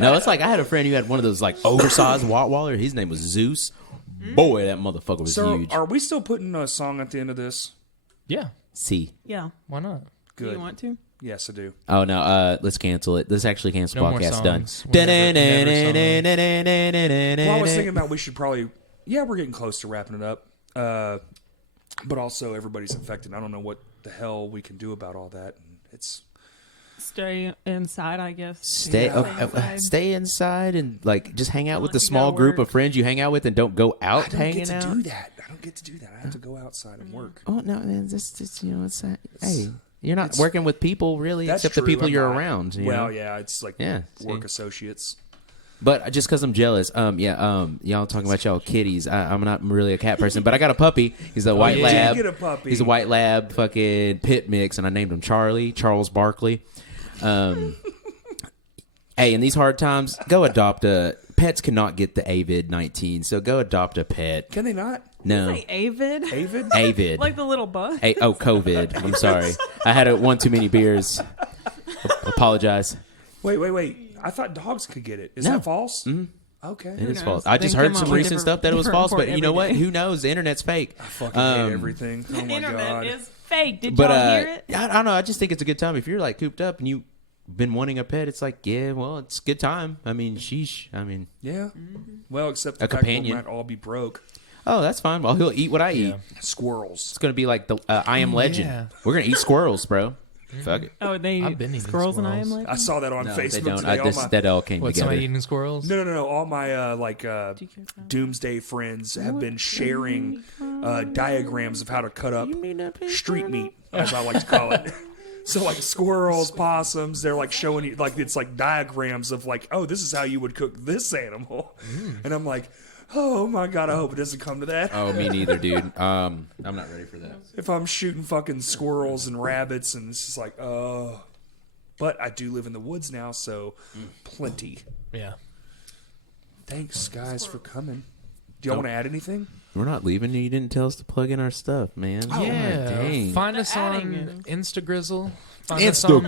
No, it's like I had a friend who had one of those like oversized Wattwaller. His name was Zeus. Boy, that motherfucker was So, huge. are we still putting a song at the end of this? Yeah. C. Yeah. Why not? Good. Do you want to? Yes, I do. Oh no, let's cancel it. Let's actually cancel No more podcast. Done. songs. Never Well, I was thinking about we should probably. Yeah, we're getting close to wrapping it up. But also, everybody's infected. I don't know what the hell we can do about all that. And it's Stay inside, I guess. Stay, Yeah. stay inside and like just hang out with the Unless you small gotta group work. of friends you hang out with, and don't go I out don't hanging get to out. do that. I don't get to do that. I have to go outside and work. Oh no, man, it's you know, hey, you're not It's- working with people really, That's except the true, people I'm you're not. around. You Well, know? yeah, it's like Yeah, work see. associates. But just because I'm jealous, y'all talking about y'all kitties. I'm not really a cat person, but I got a puppy. He's a white yeah. lab. Did get a puppy. He's a white lab, fucking pit mix, and I named him Charles Barkley. Hey, in these hard times, go adopt a. Pets cannot get the AVID-19, so go adopt a pet. Can they not? No, Say Avid? David? AVID. Like the little bug? COVID. I'm sorry. I had one too many beers. Apologize. Wait. I thought dogs could get it. Is No. that false? Mm-hmm. Okay. It is knows? false. I just They heard come some up with recent different- stuff that it was different false, but report you know every what? day. Who knows? The internet's fake. I fucking hate everything. Oh my Internet god. is fake. Did But y'all hear it? I don't know. I just think it's a good time if you're like cooped up and you've been wanting a pet. It's like, yeah, well, it's a good time. I mean, sheesh. I mean, Yeah. Well, except the A fact companion. we might all be broke. oh, that's fine. Well, he'll eat what I eat. Yeah. Squirrels. It's gonna be like the I Am Legend. yeah. We're gonna eat squirrels, bro. Fuck it. Oh, they I've been eating squirrels and I am squirrels. like I saw that on No, Facebook they don't. today. All my, That all came What, together. somebody eating squirrels? no. All my you care about doomsday friends have been sharing diagrams of how to cut up street meat, as I like to call it. So like squirrels, possums, they're like showing you like it's like diagrams of like, oh, this is how you would cook this animal, and I'm like, oh my god, I hope it doesn't come to that. Oh, me neither, dude. I'm not ready for that. If I'm shooting fucking squirrels and rabbits, and it's just like, oh, But I do live in the woods now, so plenty. Yeah. Thanks, guys, for coming. Do y'all want to add anything? We're not leaving. You didn't tell us to plug in our stuff, man. Yeah. God dang. Find us adding on it. Instagrizzle. Find us on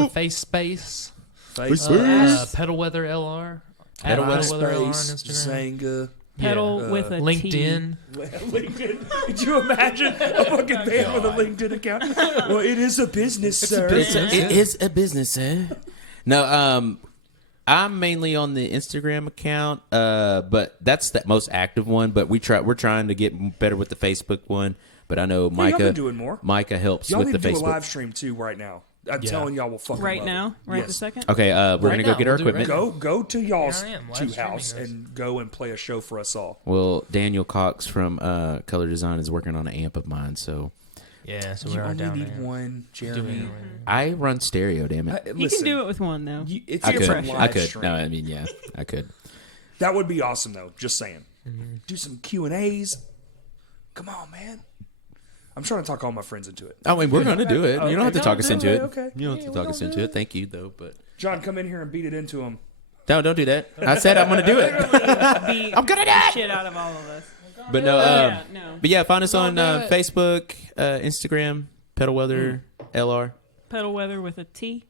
the Face Space. Petal Weather LR. Petal Weather Petal Weather LR on Space, Instagram. Zanga. Pedal with a T. LinkedIn. LinkedIn. Could you imagine a fucking band with a LinkedIn account? Well, it is a business, sir. It is a business, eh? No, I'm mainly on the Instagram account, but that's the most active one. But we're trying to get better with the Facebook one. But I know Y'all Micah been doing more. Micah helps Y'all with need the to do a Facebook. live stream too right now. I'm telling y'all, we'll fucking Right love now? it. Right Yes. this second? Okay, we're gonna Right go now, get our we'll do it equipment. Go to y'all's Here I am, live two streaming house this. and go and play a show for us all. Well, Daniel Cox from Color Design is working on an amp of mine, so Yeah, so we You are only down need there. one, Do it Jeremy. anyway. I run stereo. Damn it, You can do it with one, though. It's I your could. live I could. stream. No, I mean, yeah, I could. That would be awesome, though. Just saying. Mm-hmm. Do some Q&As. Come on, man. I'm trying to talk all my friends into it. I mean, we're gonna do it. You don't have to Okay. talk us into it. Okay. You don't have to talk us into it. Thank you, though. But John, come in here and beat it into him. no, don't do that. I said I'm gonna do it. I'm gonna do it. shit out of all of us. But no, Yeah, no. but yeah, find us on do it. Facebook, Instagram, Petal Weather LR. Pedal Weather with a T.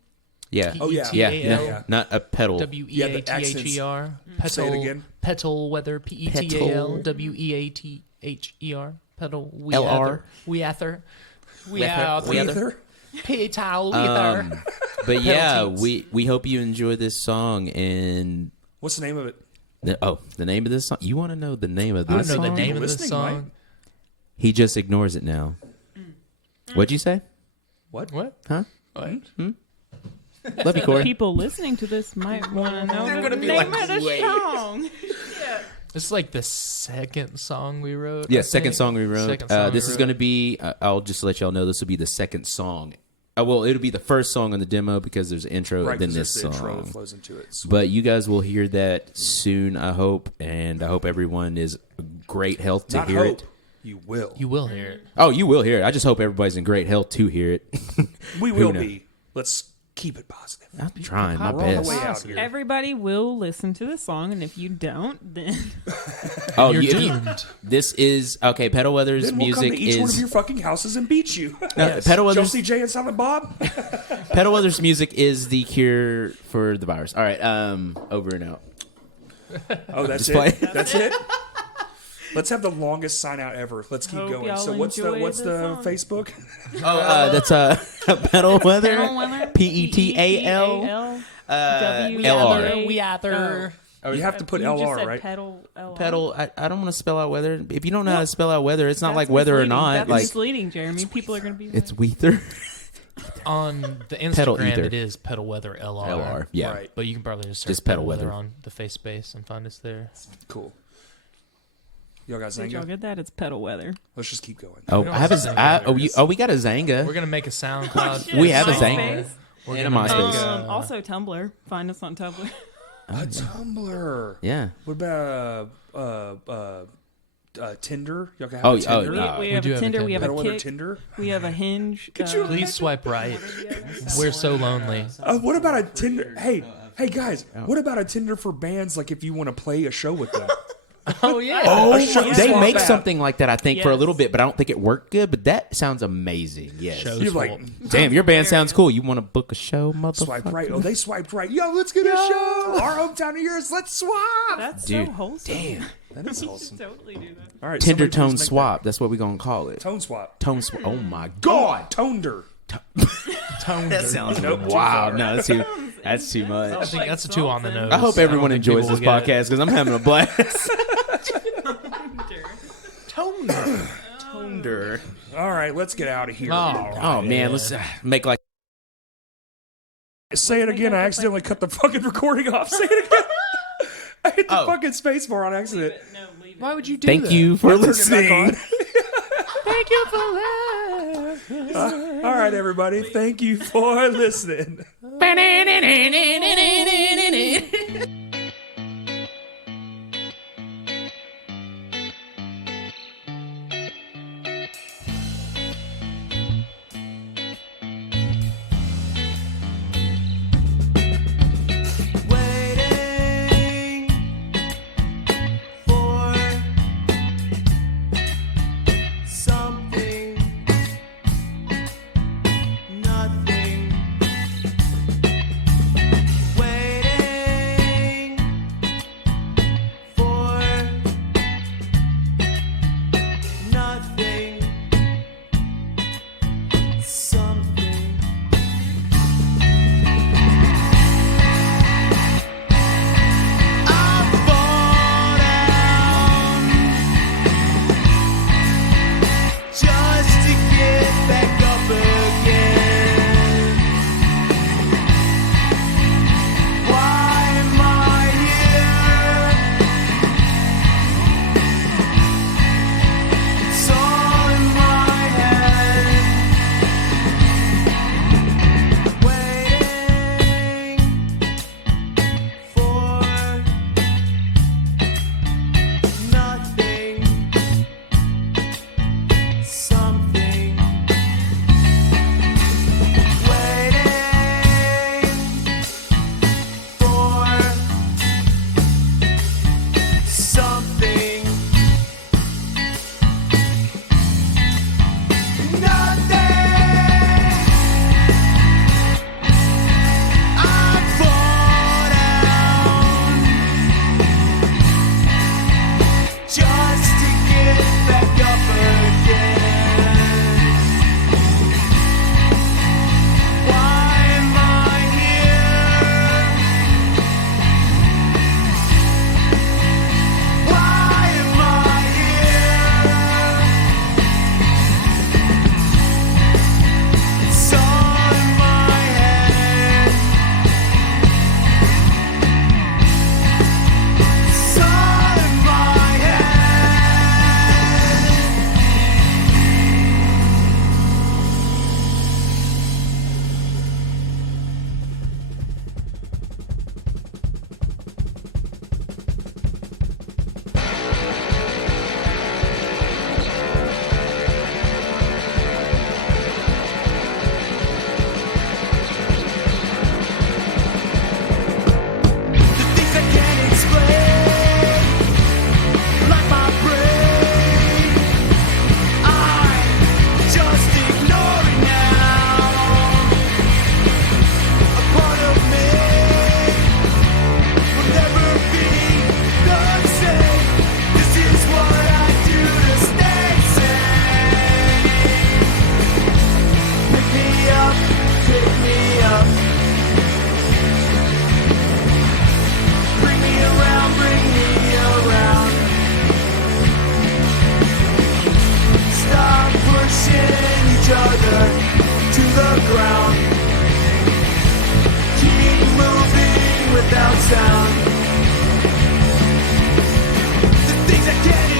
Yeah. Oh, yeah. Yeah, P-E-T-A-L. no, not a pedal. Yeah, the WEATHER. Say it again. Petal Weather. PETAL. WEATHER. Petal LR. Weather. Weather. Petal Weather. But yeah, Penalties. we hope you enjoy this song and What's the name of it? the name of this song. You want to know the name of I this don't know the song? name of the Listening, song. He just ignores it now. What'd you say? What? Huh? What? Love you, Corey. People listening to this might want to know They're the gonna be name like, of the "Wait." song. It's like the second song we wrote. Yeah, I second think. song we wrote. Second song This we is wrote. going to be. I'll just let y'all know. This will be the second song. Well, it'll be the first song on the demo because there's an intro Right, and then 'cause this there's the intro that song. flows into it. Sweet. But you guys will hear that soon, I hope, and I hope everyone is great health to Not hear hope. it. You will. You will hear it. Oh, you will hear it. I just hope everybody's in great health to hear it. We Who will knows? be. Let's keep it positive. I'm trying my We're on the best. way out here. Everybody will listen to the song, and if you don't, then Oh, You're you- doomed. This is okay. Petal Weather's Then we'll come music to each one of is your fucking houses and beat you. Petal Weather's Chelsea J and Silent Bob. Petal Weather's music is the cure for the virus. All right, over and out. Oh, that's Just play. it. That's it. Let's have the longest sign out ever. Let's keep Hope going. y'all So what's enjoy the the song. Facebook? Oh, that's Petal Weather. Pedal Weather, PETAL. WEATHER. Weather. You have to put You just LR, said right? Pedal LR. Pedal. I don't want to spell out weather. If you don't know how to spell out weather, it's not That's like whether or misleading. not. That's Like misleading, Jeremy. People are going to be. it's weather. On the Pedal Instagram, ether. it is Petal Weather LR. LR. Yeah. Right. But you can probably just search Just Petal Weather. on the face space and find us there. Cool. Y'all got Did y'all Zanga? get that? It's Pedal Weather. Let's just keep going. Oh, We don't I have a. have Zanga. We got a Zanga. We're gonna make a SoundCloud. We have a MySpace. Zanga. We're And a gonna make, MySpace. Also Tumblr. Find us on Tumblr. A Tumblr. Yeah. What about Tinder? Y'all can have Oh, a Tinder. no. We We have do a have a Tinder. We have Petal a Weather Kick. Tinder. We have a Hinge. Please swipe right. We're so lonely. What about a Tinder? Hey, guys. What about a Tinder for bands? Like if you want to play a show with them. Oh yeah. Oh, show they swap make app. something like that, I think, for a Yes. little bit, but I don't think it worked good. But that sounds amazing. Yes. Show You're swap. like, Damn, your band sounds cool. You want to book a show, motherfucker? swipe right. Oh, they swiped right. Yo, let's get a show. Our hometown of yours. Let's swap. That's Dude, so wholesome. Damn. That is You should awesome. totally do that. All right, Tinder somebody please tone make swap. That's what we're going to call it. that. Tone swap. Tone swap. Oh, my God, God. Tonder. That sounds Nope, too wow. far. No, that's too I much. think that's a 2 on the nose. I hope everyone don't think enjoys people this will get it. podcast because I'm having a blast. Tonder. All right, let's get out of here. Oh, man. Let's make like. Say it again. I accidentally cut the fucking recording off. Say it again. I hit the fucking space bar on accident. No, leave it. Why would you do Thank that? you for Turn it back listening. on. Thank you for listening. All right, everybody. Thank you for listening. back up again. Why am I here? It's all in my head, waiting for nothing, something, waiting for something, nothing. I fall down just to get back up again. Why am I here? Why am I here? It's all in my head. It's all in my head. The things I can't explain, like my brain, I just ignore it now. A part of me will never be the same. This is what I do to stay sane. Pick me up, pick me up. Bring me around, bring me around. Stop pushing each other to the ground. Keep moving without sound. The things I can't